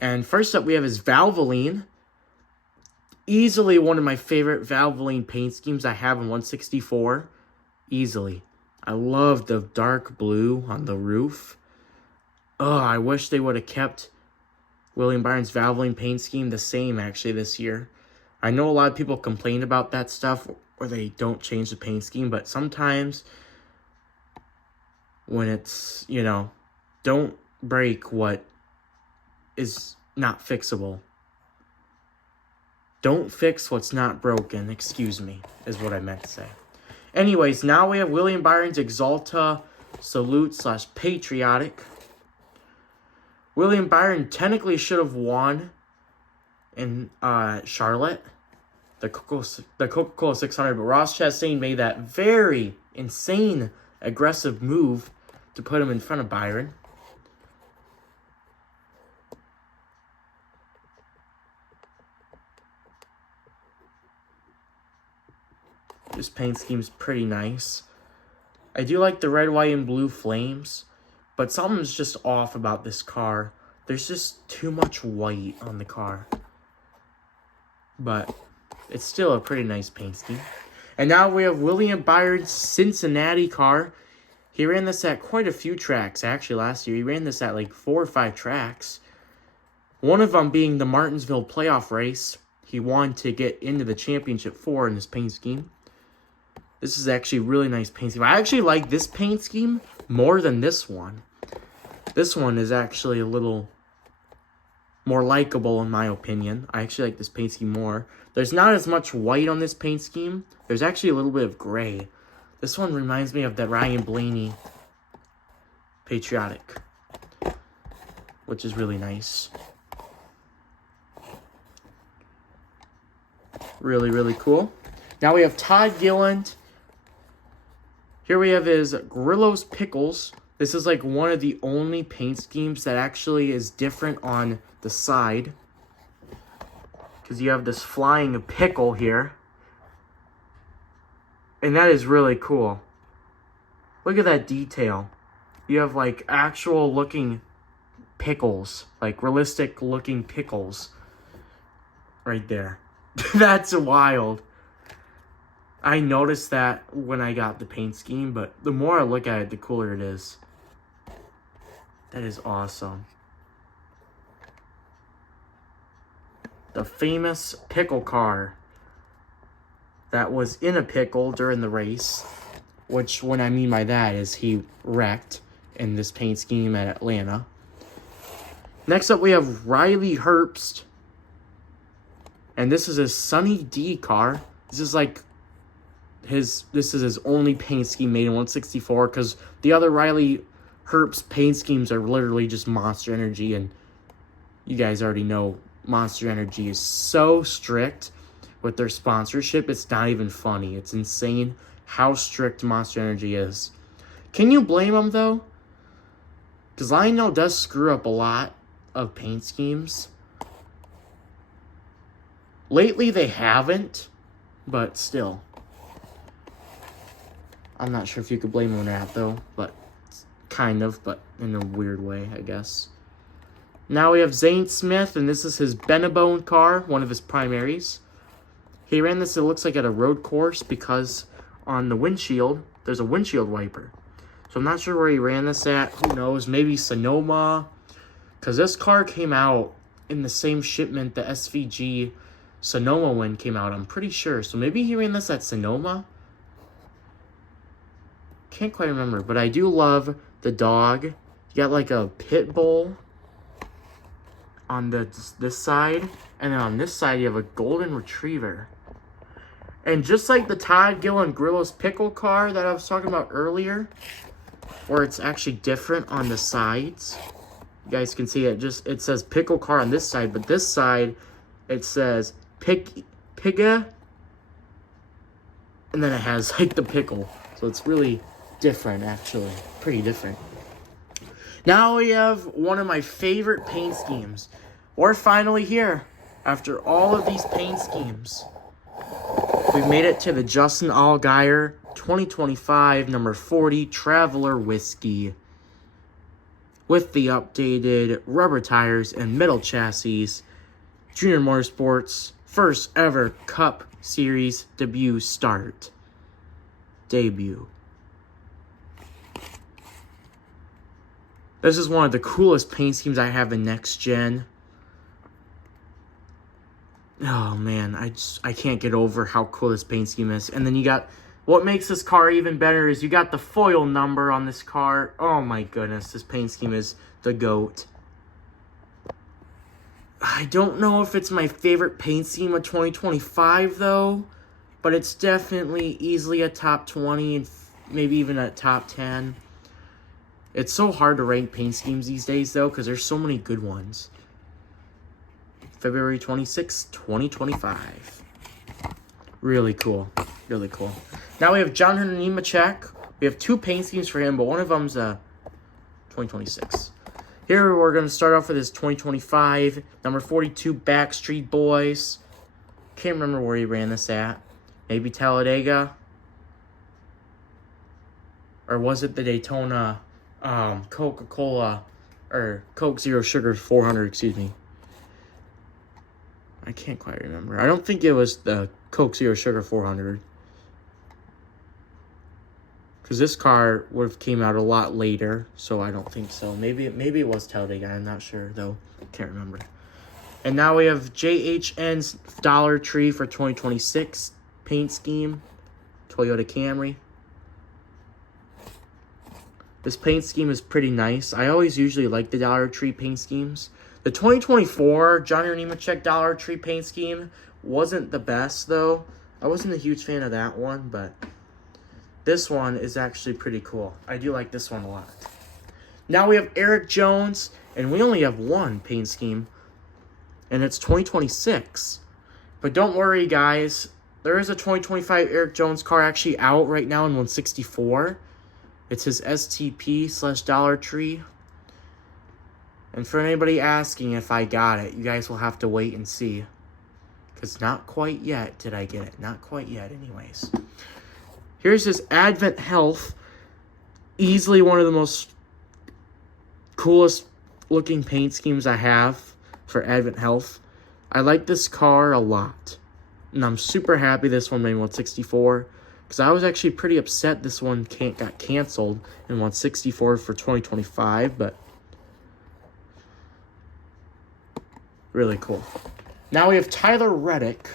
And first up we have his Valvoline. Easily one of my favorite Valvoline paint schemes I have in 164. Easily. I love the dark blue on the roof. Oh, I wish they would have kept William Byron's Valvoline paint scheme the same actually this year. I know a lot of people complain about that stuff where they don't change the paint scheme, but sometimes when it's, you know, don't break what is not fixable. Don't fix what's not broken, excuse me, is what I meant to say. Anyways, now we have William Byron's Exalta Salute / Patriotic. William Byron technically should have won in Charlotte, the Coca-Cola 600, but Ross Chastain made that very insane, aggressive move to put him in front of Byron. This paint scheme's pretty nice. I do like the red, white, and blue flames, but something's just off about this car. There's just too much white on the car. But it's still a pretty nice paint scheme. And now we have William Byron's Cincinnati car. He ran this at quite a few tracks, actually, last year. He ran this at like 4 or 5 tracks. One of them being the Martinsville playoff race. He won to get into the championship 4 in this paint scheme. This is actually a really nice paint scheme. I actually like this paint scheme more than this one. This one is actually a little more likable in my opinion. I actually like this paint scheme more. There's not as much white on this paint scheme. There's actually a little bit of gray. This one reminds me of that Ryan Blaney Patriotic, which is really nice. Really, really cool. Now we have Todd Gilliland. Here we have his Grillo's Pickles. This is like one of the only paint schemes that actually is different on the side. Because you have this flying pickle here. And that is really cool. Look at that detail. You have like actual looking pickles. Like realistic looking pickles. Right there. That's wild. I noticed that when I got the paint scheme, but the more I look at it, the cooler it is. That is awesome. The famous pickle car that was in a pickle during the race, which what I mean by that is he wrecked in this paint scheme at Atlanta. Next up, we have Riley Herbst, and this is his Sunny D car. This is like this is his only paint scheme made in 164, because the other Riley Herbst paint schemes are literally just Monster Energy, and you guys already know Monster Energy is so strict with their sponsorship, it's not even funny. It's insane how strict Monster Energy is. Can you blame them though? Because Lionel does screw up a lot of paint schemes, Lately, they haven't, but still. I'm not sure if you could blame them or not, though, but kind of, but in a weird way, I guess. Now we have Zane Smith, and this is his Benabone car, one of his primaries. He ran this, it looks like, at a road course because on the windshield, there's a windshield wiper. So I'm not sure where he ran this at. Who knows? Maybe Sonoma. Because this car came out in the same shipment the SVG Sonoma one came out, I'm pretty sure. So maybe he ran this at Sonoma? Can't quite remember. But I do love the dog. You got like a pit bull on this side. And then on this side, you have a golden retriever. And just like the Todd Gillen Grillo's Pickle car that I was talking about earlier, where it's actually different on the sides. You guys can see it says Pickle car on this side, but this side, it says Pigga, and then it has like the pickle. So it's really different, actually. Pretty different. Now we have one of my favorite paint schemes. We're finally here. After all of these paint schemes, we've made it to the Justin Allgaier 2025 number 40 Traveler Whiskey with the updated rubber tires and metal chassis. Junior Motorsports first ever Cup Series debut. This is one of the coolest paint schemes I have in next gen. Oh man, I can't get over how cool this paint scheme is. And then you got, what makes this car even better is you got the foil number on this car. Oh my goodness, this paint scheme is the GOAT. I don't know if it's my favorite paint scheme of 2025 though, but it's definitely easily a top 20 and maybe even a top 10. It's so hard to rank paint schemes these days though, because there's so many good ones. February 26, 2025. Really cool. Really cool. Now we have John Hunter Nemechek. We have two paint schemes for him, but one of them's 2026. Here we're going to start off with his 2025. Number 42, Backstreet Boys. Can't remember where he ran this at. Maybe Talladega. Or was it the Daytona Coca-Cola, or Coke Zero Sugar 400, excuse me. I can't quite remember. I don't think it was the Coke Zero Sugar 400. Because this car would have came out a lot later, so I don't think so. Maybe it was Talladega. I'm not sure, though. Can't remember. And now we have JHN's Dollar Tree for 2026 paint scheme. Toyota Camry. This paint scheme is pretty nice. I always usually like the Dollar Tree paint schemes. The 2024 John Hunter Nemechek Dollar Tree paint scheme wasn't the best, though. I wasn't a huge fan of that one, but this one is actually pretty cool. I do like this one a lot. Now we have Eric Jones, and we only have one paint scheme, and it's 2026. But don't worry, guys. There is a 2025 Eric Jones car actually out right now in 164. It's his STP/Dollar Tree. And for anybody asking if I got it, you guys will have to wait and see. Because not quite yet did I get it. Not quite yet, anyways. Here's his Advent Health. Easily one of the most coolest looking paint schemes I have for Advent Health. I like this car a lot. And I'm super happy this one made 164. Because I was actually pretty upset this one got canceled in 164 for 2025. But really cool. Now we have Tyler Reddick.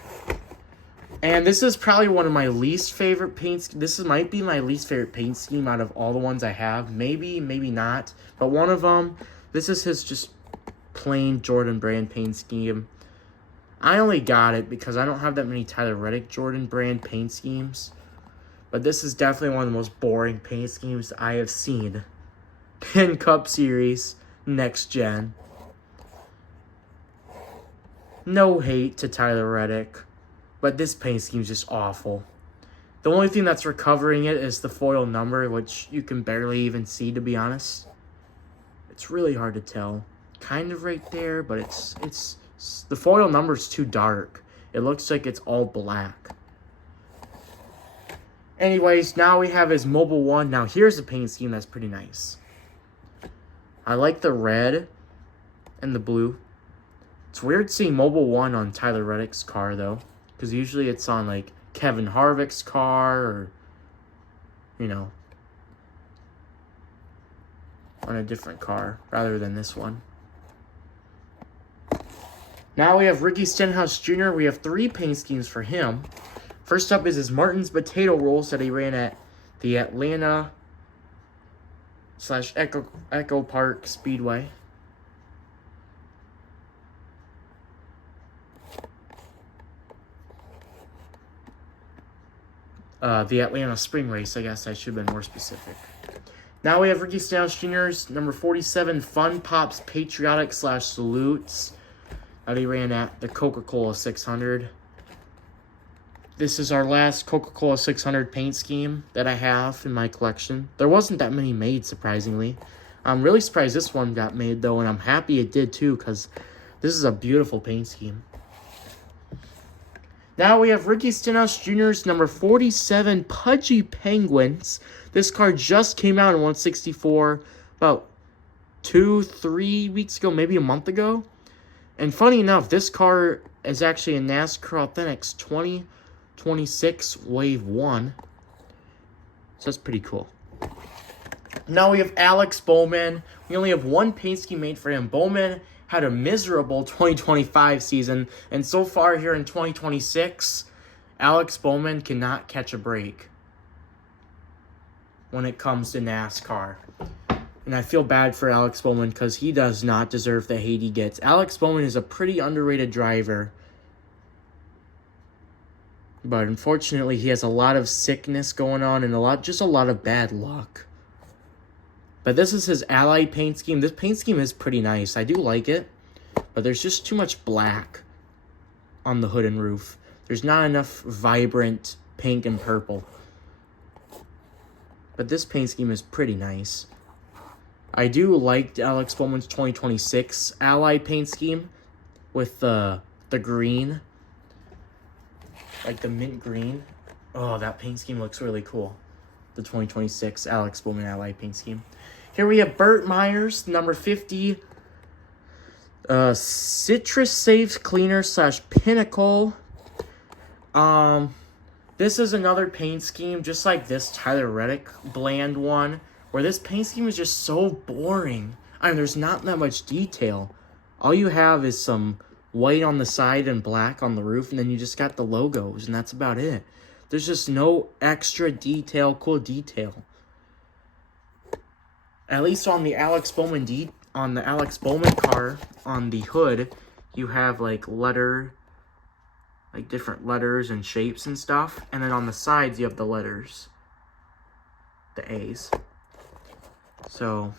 And this is probably one of my least favorite paints. This might be my least favorite paint scheme out of all the ones I have. Maybe, maybe not. But one of them, this is his just plain Jordan brand paint scheme. I only got it because I don't have that many Tyler Reddick Jordan brand paint schemes. But this is definitely one of the most boring paint schemes I have seen in Cup Series Next Gen. No hate to Tyler Reddick, but this paint scheme is just awful. The only thing that's recovering it is the foil number, which you can barely even see, to be honest. It's really hard to tell. Kind of right there, but it's the foil number is too dark. It looks like it's all black. Anyways, now we have his Mobile 1. Now here's a paint scheme that's pretty nice. I like the red and the blue. It's weird seeing Mobile 1 on Tyler Reddick's car, though. Because usually it's on, like, Kevin Harvick's car or, you know, on a different car rather than this one. Now we have Ricky Stenhouse Jr. We have 3 paint schemes for him. First up is his Martin's Potato Rolls that he ran at the Atlanta / Echo Park Speedway. The Atlanta Spring Race, I guess I should have been more specific. Now we have Ricky Stenhouse Jr.'s number 47 Fun Pops Patriotic / Salutes that he ran at the Coca-Cola 600. This is our last Coca-Cola 600 paint scheme that I have in my collection. There wasn't that many made, surprisingly. I'm really surprised this one got made, though, and I'm happy it did, too, because this is a beautiful paint scheme. Now we have Ricky Stenhouse Jr.'s number 47 Pudgy Penguins. This card just came out in 164 about 2-3 weeks ago, maybe a month ago. And funny enough, this car is actually a NASCAR Authentics 2026 Wave 1. So that's pretty cool. Now we have Alex Bowman. We only have one paint scheme made for him. Bowman had a miserable 2025 season, and so far here in 2026, Alex Bowman cannot catch a break when it comes to NASCAR. And I feel bad for Alex Bowman because he does not deserve the hate he gets. Alex Bowman is a pretty underrated driver, but unfortunately he has a lot of sickness going on and just a lot of bad luck. But this is his Ally paint scheme. This paint scheme is pretty nice. I do like it. But there's just too much black on the hood and roof. There's not enough vibrant pink and purple. But this paint scheme is pretty nice. I do like Alex Bowman's 2026 Ally paint scheme with the green. Like the mint green. Oh, that paint scheme looks really cool. The 2026 Alex Bowman Ally paint scheme. Here we have Burt Myers, number 50, Citrus Safe Cleaner / Pinnacle. This is another paint scheme, just like this Tyler Reddick Bland one, where this paint scheme is just so boring. I mean, there's not that much detail. All you have is some white on the side and black on the roof, and then you just got the logos, and that's about it. There's just no extra detail, cool detail. At least on the Alex Bowman car, on the hood, you have like different letters and shapes and stuff. And then on the sides, you have the letters, the A's. So,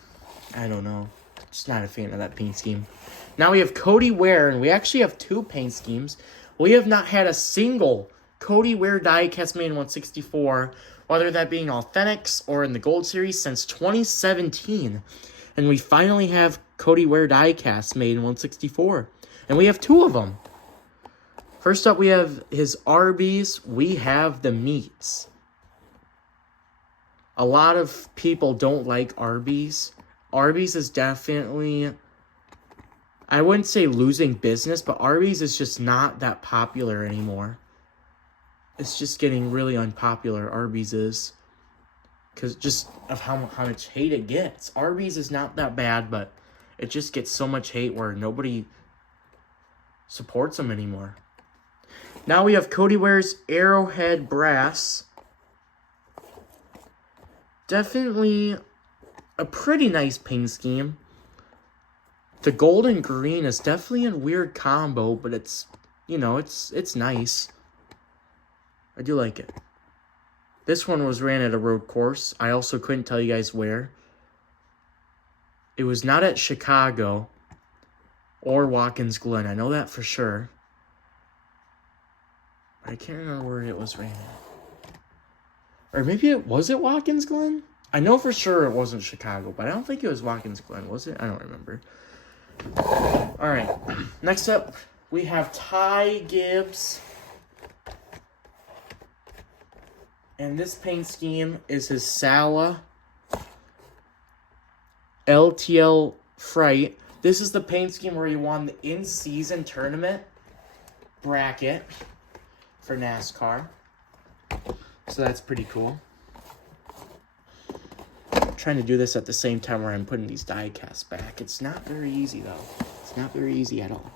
I don't know. Just not a fan of that paint scheme. Now we have Cody Ware, and we actually have 2 paint schemes. We have not had a single Cody Ware diecast made in 164, whether that being Authentics or in the Gold Series, since 2017. And we finally have Cody Ware diecast made in 164. And we have 2 of them. First up, we have his Arby's. We have the meats. A lot of people don't like Arby's. Arby's is definitely, I wouldn't say losing business, but Arby's is just not that popular anymore. It's just getting really unpopular, Arby's is. Because just of how much hate it gets. Arby's is not that bad, but it just gets so much hate where nobody supports them anymore. Now we have Cody Ware's Arrowhead Brass. Definitely a pretty nice paint scheme. The gold and green is definitely a weird combo, but it's, it's nice. I do like it. This one was ran at a road course. I also couldn't tell you guys where. It was not at Chicago or Watkins Glen. I know that for sure. But I can't remember where it was ran at. Or maybe was it Watkins Glen? I know for sure it wasn't Chicago, but I don't think it was Watkins Glen, was it? I don't remember. Alright, next up, We have Ty Gibbs. And this paint scheme is his Sala LTL Fright. This is the paint scheme where he won the in-season tournament bracket for NASCAR. So that's pretty cool. I'm trying to do this at the same time where I'm putting these die casts back. It's not very easy, though. It's not very easy at all.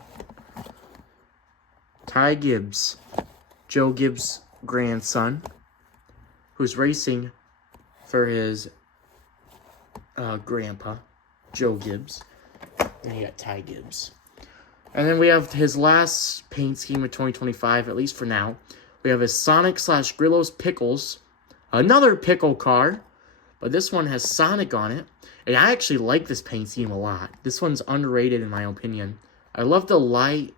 Ty Gibbs, Joe Gibbs' grandson, who's racing for his grandpa, Joe Gibbs. And you got Ty Gibbs. And then we have his last paint scheme of 2025, at least for now. We have his Sonic/Grillo's Pickles. Another pickle car. But this one has Sonic on it. And I actually like this paint scheme a lot. This one's underrated in my opinion. I love the light,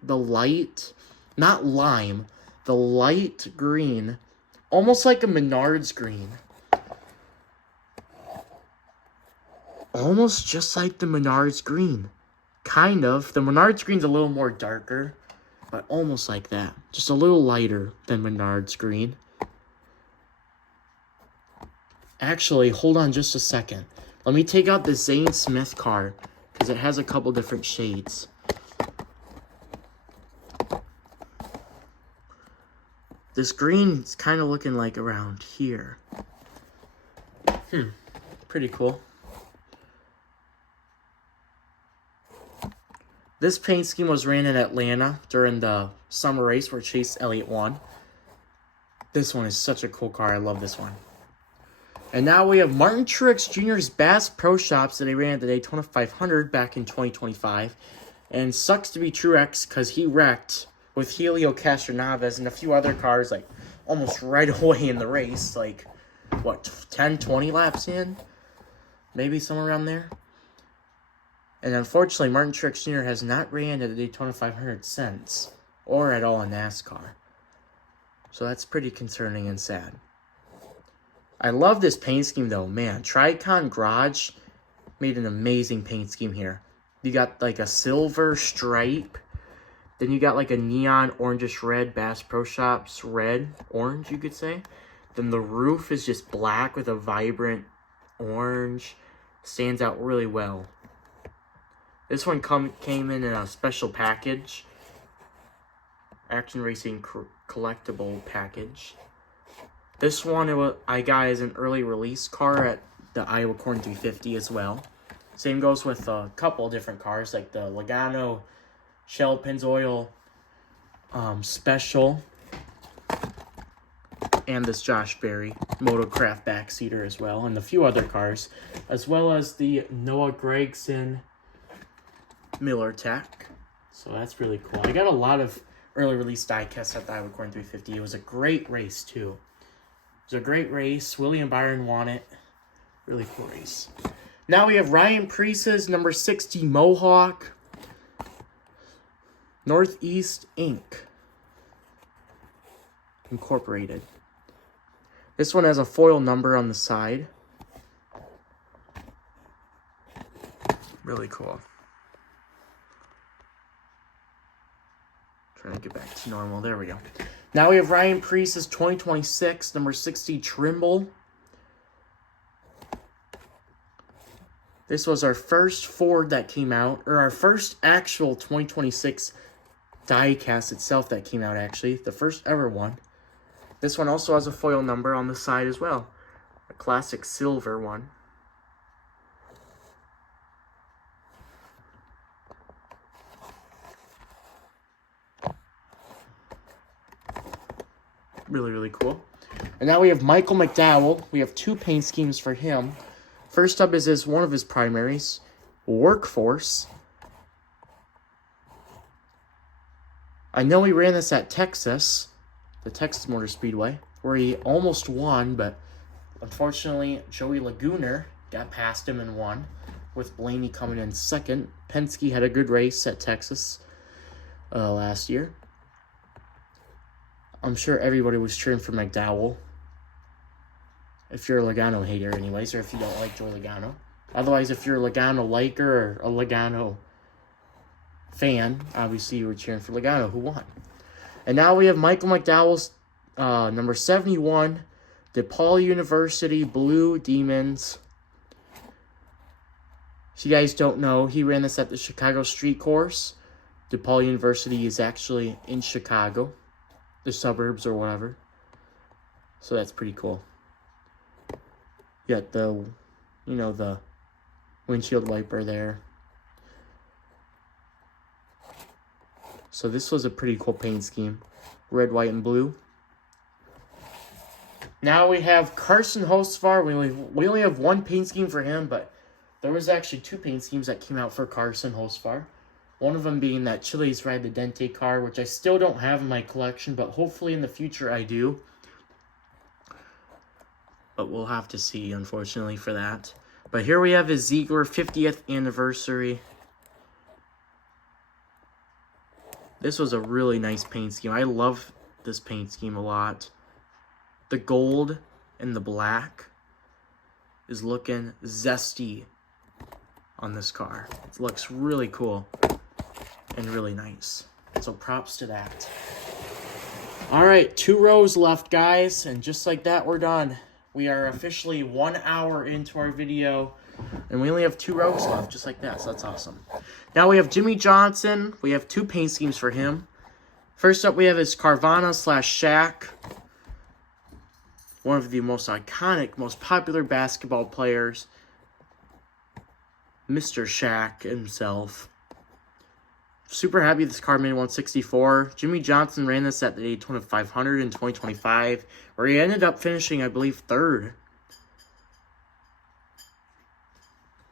not lime, the light green. Almost like a Menards green. Almost just like the Menards green. Kind of. The Menards green's a little more darker, but almost like that. Just a little lighter than Menards green. Actually, hold on just a second. Let me take out the Zane Smith car, because it has a couple different shades. This green's kind of looking like around here. Pretty cool. This paint scheme was ran in Atlanta during the summer race where Chase Elliott won. This one is such a cool car. I love this one. And now we have Martin Truex Jr.'s Bass Pro Shops that he ran at the Daytona 500 back in 2025. And sucks to be Truex because he wrecked with Helio Castroneves and a few other cars like almost right away in the race. Like, what, 10, 20 laps in? Maybe somewhere around there. And unfortunately, Martin Truex Jr. has not ran at the Daytona 500 since, or at all in NASCAR. So that's pretty concerning and sad. I love this paint scheme though, man. Tricon Garage made an amazing paint scheme here. You got like a silver stripe, then you got like a neon orangish red Bass Pro Shops red, orange you could say. Then the roof is just black with a vibrant orange. Stands out really well. This one came in a special package. Action Racing collectible package. This one I got as an early release car at the Iowa Corn 350 as well. Same goes with a couple different cars like the Logano Shell Pennzoil Special. And this Josh Berry Motocraft backseater as well. And a few other cars. As well as the Noah Gragson Miller Tech. So that's really cool. I got a lot of early release diecasts at the Iowa Corn 350. It was a great race too. It was a great race. William Byron won it. Really cool race. Now we have Ryan Preece's number 60 Mohawk Northeast Inc. Incorporated. This one has a foil number on the side. Really cool. Trying to get back to normal. There we go. Now we have Ryan Preece's 2026, number 60 Trimble. This was our first Ford that came out, or our first actual 2026 diecast itself that came out, actually. The first ever one. This one also has a foil number on the side as well. A classic silver one. Really, really cool. And now we have Michael McDowell. We have two paint schemes for him. First up is one of his primaries, Workforce. I know he ran this at Texas, the Texas Motor Speedway, where he almost won, but unfortunately Joey Laguna got past him and won, with Blaney coming in second. Penske had a good race at Texas last year. I'm sure everybody was cheering for McDowell. If you're a Logano hater anyways, or if you don't like Joey Logano. Otherwise, if you're a Logano liker or a Logano fan, obviously you were cheering for Logano, who won. And now we have Michael McDowell's number 71, DePaul University Blue Demons. If you guys don't know, he ran this at the Chicago Street Course. DePaul University is actually in Chicago, the suburbs or whatever. So that's pretty cool. You got the, the windshield wiper there. So this was a pretty cool paint scheme. Red, white, and blue. Now we have Carson Hocevar. We only have one paint scheme for him, but there was actually two paint schemes that came out for Carson Hocevar. One of them being that Chili's Ride the Dente car, which I still don't have in my collection, but hopefully in the future I do. But we'll have to see, unfortunately, for that. But here we have his Ziegler 50th anniversary. This was a really nice paint scheme. I love this paint scheme a lot. The gold and the black is looking zesty on this car. It looks really cool and really nice. So props to that. All right, 2 rows left, guys. And just like that, we're done. We are officially 1 hour into our video, and we only have 2 rows left, just like that, so that's awesome. Now we have Jimmy Johnson. We have 2 paint schemes for him. First up, we have his Carvana/Shaq. One of the most iconic, most popular basketball players. Mr. Shaq himself. Super happy this car made 164. Jimmy Johnson ran this at the Daytona 500 in 2025, where he ended up finishing, I believe, 3rd.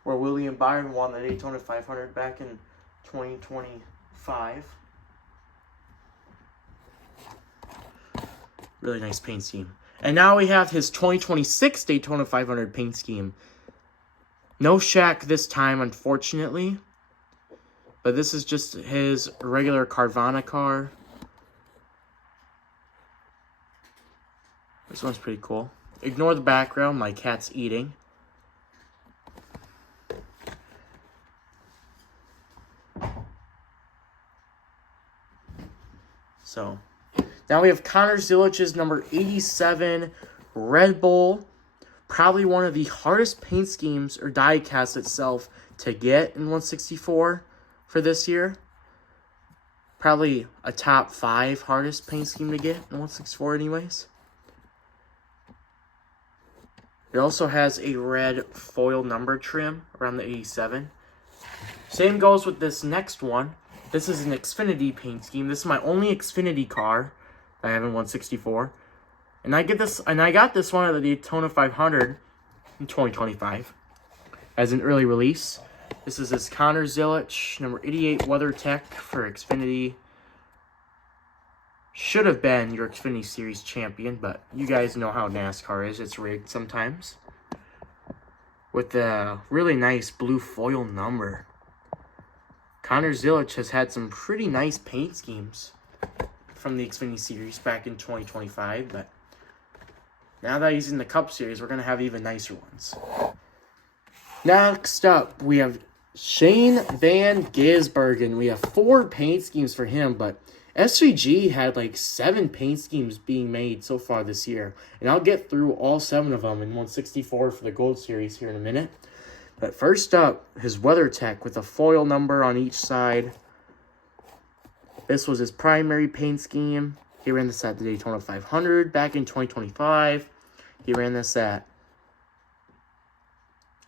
Where William Byron won the Daytona 500 back in 2025. Really nice paint scheme. And now we have his 2026 Daytona 500 paint scheme. No Shaq this time, unfortunately. But this is just his regular Carvana car. This one's pretty cool. Ignore the background, my cat's eating. So, now we have Connor Zilich's number 87 Red Bull. Probably one of the hardest paint schemes, or diecast itself, to get in 164 for this year. Probably a top 5 hardest paint scheme to get in 164 anyways. It also has a red foil number trim around the 87. Same goes with this next one. This is an Xfinity paint scheme. This is my only Xfinity car I have in 164. And I got this one at the Daytona 500 in 2025 as an early release. This is this Connor Zilich, number 88 WeatherTech for Xfinity. Should have been your Xfinity Series champion, but you guys know how NASCAR is. It's rigged sometimes. With the really nice blue foil number. Connor Zilich has had some pretty nice paint schemes from the Xfinity Series back in 2025, but now that he's in the Cup Series, we're going to have even nicer ones. Next up, we have Shane Van Gisbergen. We have 4 paint schemes for him, but SVG had like 7 paint schemes being made so far this year. And I'll get through all 7 of them in 164 for the Gold Series here in a minute. But first up, his WeatherTech with a foil number on each side. This was his primary paint scheme. He ran this at the Daytona 500 back in 2025. He ran this at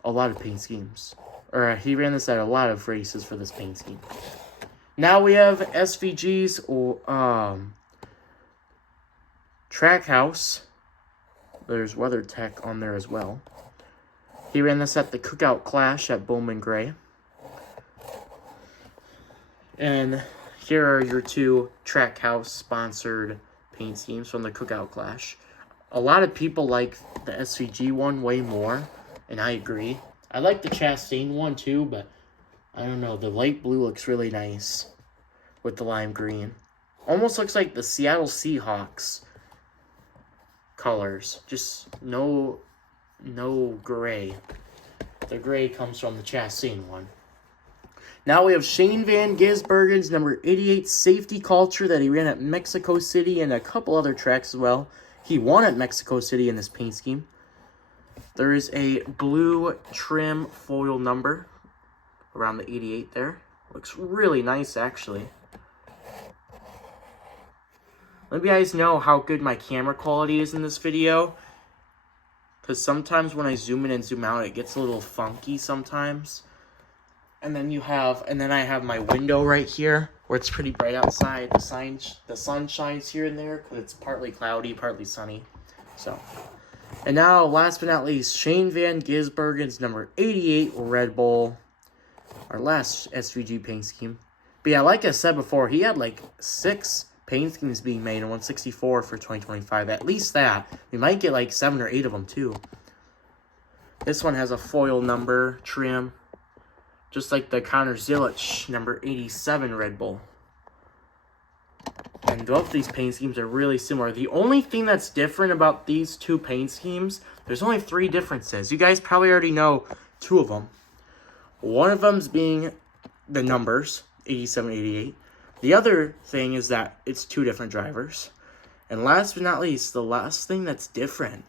a lot of paint schemes. Or he ran this at a lot of races for this paint scheme. Now we have SVG's Trackhouse. There's WeatherTech on there as well. He ran this at the Cookout Clash at Bowman Gray. And here are your 2 Trackhouse sponsored paint schemes from the Cookout Clash. A lot of people like the SVG one way more, and I agree. I like the Chastain one too, but I don't know. The light blue looks really nice with the lime green. Almost looks like the Seattle Seahawks colors. Just no gray. The gray comes from the Chastain one. Now we have Shane Van Gisbergen's number 88 safety culture that he ran at Mexico City and a couple other tracks as well. He won at Mexico City in this paint scheme. There is a blue trim foil number around the 88 there. Looks really nice, actually. Let you guys know how good my camera quality is in this video, because sometimes when I zoom in and zoom out, it gets a little funky sometimes. And then I have my window right here where it's pretty bright outside. The sun shines here and there because it's partly cloudy, partly sunny. So, and now last but not least, Shane Van Gisbergen's number 88 Red Bull, our last SVG paint scheme. But yeah, like I said before, he had like 6 paint schemes being made in 164 for 2025. At least that. We might get like 7 or 8 of them too. This one has a foil number trim, just like the Connor Zilic number 87 Red Bull. And both these paint schemes are really similar. The only thing that's different about these two paint schemes, there's only 3 differences. You guys probably already know 2 of them. One of them's being the numbers, 87, 88. The other thing is that it's 2 different drivers. And last but not least, the last thing that's different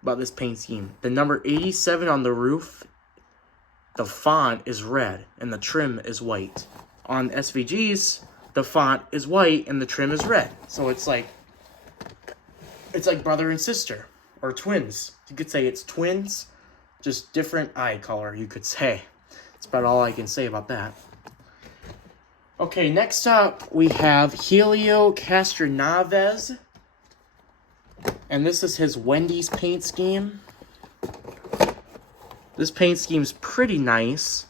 about this paint scheme, the number 87 on the roof, the font is red and the trim is white. On SVGs, the font is white and the trim is red. So it's like brother and sister, or twins. You could say it's twins, just different eye color, you could say. That's about all I can say about that. Okay, next up we have Helio Castroneves. And this is his Wendy's paint scheme. This paint scheme's pretty nice.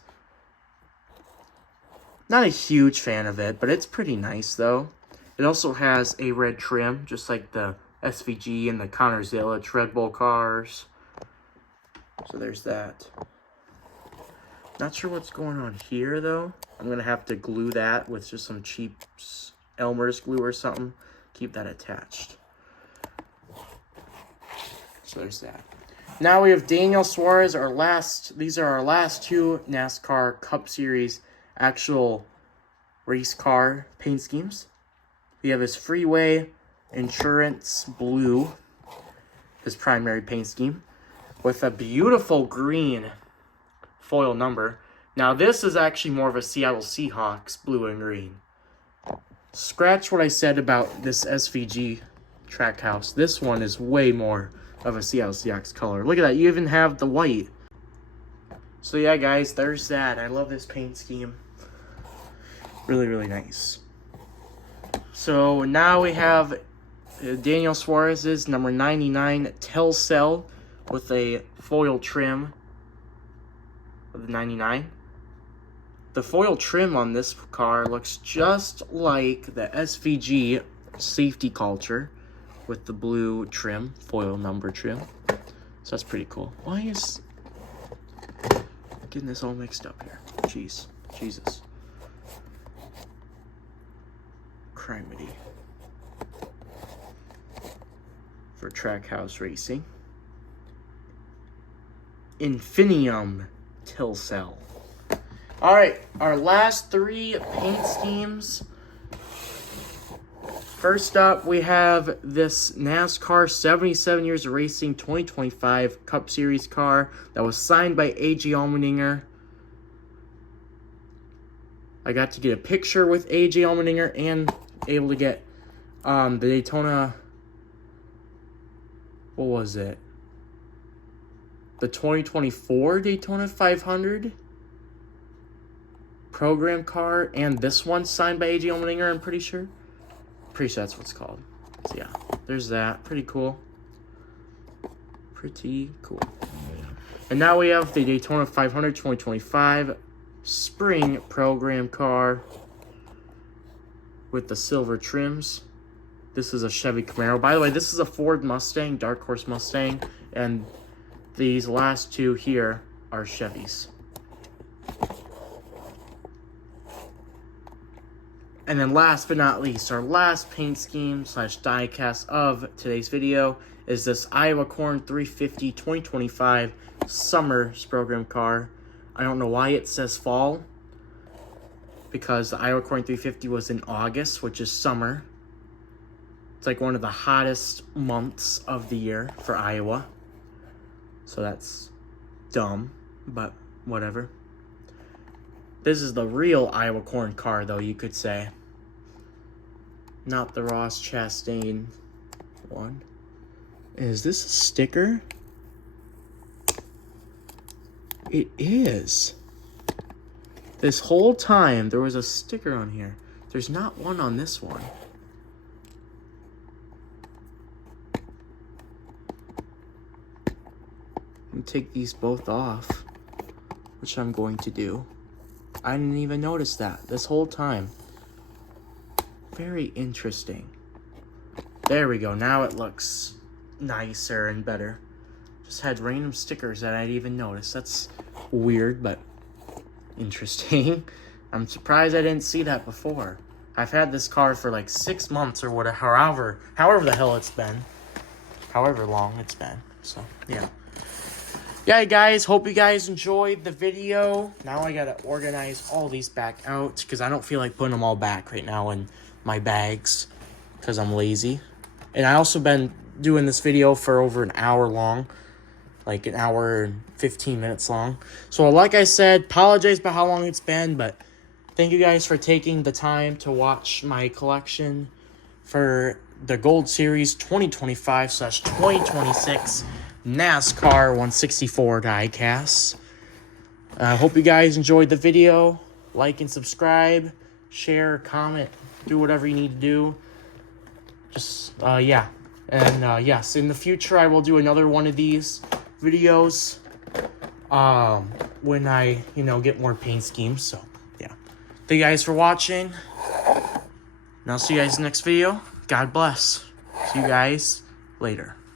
Not a huge fan of it, but it's pretty nice though. It also has a red trim, just like the SVG and the Connor Zilic Red Bull cars. So there's that. Not sure what's going on here though. I'm going to have to glue that with just some cheap Elmer's glue or something. Keep that attached. So there's that. Now we have Daniel Suarez, these are our last 2 NASCAR Cup Series actual race car paint schemes. We have his Freeway Insurance Blue, his primary paint scheme, with a beautiful green foil number. Now this is actually more of a Seattle Seahawks blue and green. Scratch what I said about this SVG Trackhouse. This one is way more of a Seattle Seahawks color. Look at that, you even have the white. So yeah guys, there's that. I love this paint scheme. Really, really nice. So now we have Daniel Suarez's number 99 Telcel with a foil trim of the 99. The foil trim on this car looks just like the SVG safety culture with the blue trim, foil number trim. So that's pretty cool. Why is getting this all mixed up here? Jeez. Jesus. Criminy. For Trackhouse Racing. Infinium Tilcel. Alright, our last 3 paint schemes. First up, we have this NASCAR 77 Years of Racing 2025 Cup Series car that was signed by A.J. Allmendinger. I got to get a picture with A.J. Allmendinger and able to get the Daytona, what was it? The 2024 Daytona 500 program car, and this one signed by A.J. Allmendinger, I'm pretty sure. Pretty sure that's what it's called. So yeah, there's that. Pretty cool. Pretty cool. And now we have the Daytona 500 2025 spring program car with the silver trims. This is a Chevy Camaro. By the way, this is a Ford Mustang, Dark Horse Mustang, and these last 2 here are Chevys. And then last but not least, our last paint scheme / diecast of today's video is this Iowa Corn 350 2025 Summer program car. I don't know why it says fall. because the Iowa Corn 350 was in August, which is summer. It's like one of the hottest months of the year for Iowa. So that's dumb, but whatever. This is the real Iowa Corn car, though, you could say. Not the Ross Chastain one. Is this a sticker? It is. This whole time, there was a sticker on here. There's not one on this one. I'm gonna take these both off, which I'm going to do. I didn't even notice that this whole time. Very interesting. There we go. Now it looks nicer and better. Just had random stickers that I didn't even notice. That's weird, but interesting. I'm surprised I didn't see that before. I've had this car for like 6 months or whatever, however the hell it's been. However long it's been. So, yeah. Yeah, guys, hope you guys enjoyed the video. Now I gotta organize all these back out because I don't feel like putting them all back right now in my bags because I'm lazy. And I also been doing this video for over an hour long, like an hour and 15 minutes long. So like I said, apologize about how long it's been, but thank you guys for taking the time to watch my collection for the Gold Series 2025/2026 NASCAR 164 diecast. I hope you guys enjoyed the video. Like and subscribe, share, comment, do whatever you need to do. Just, yeah. And, yes, in the future, I will do another one of these videos, when I, get more paint schemes. So, yeah. Thank you guys for watching. And I'll see you guys in the next video. God bless. See you guys later.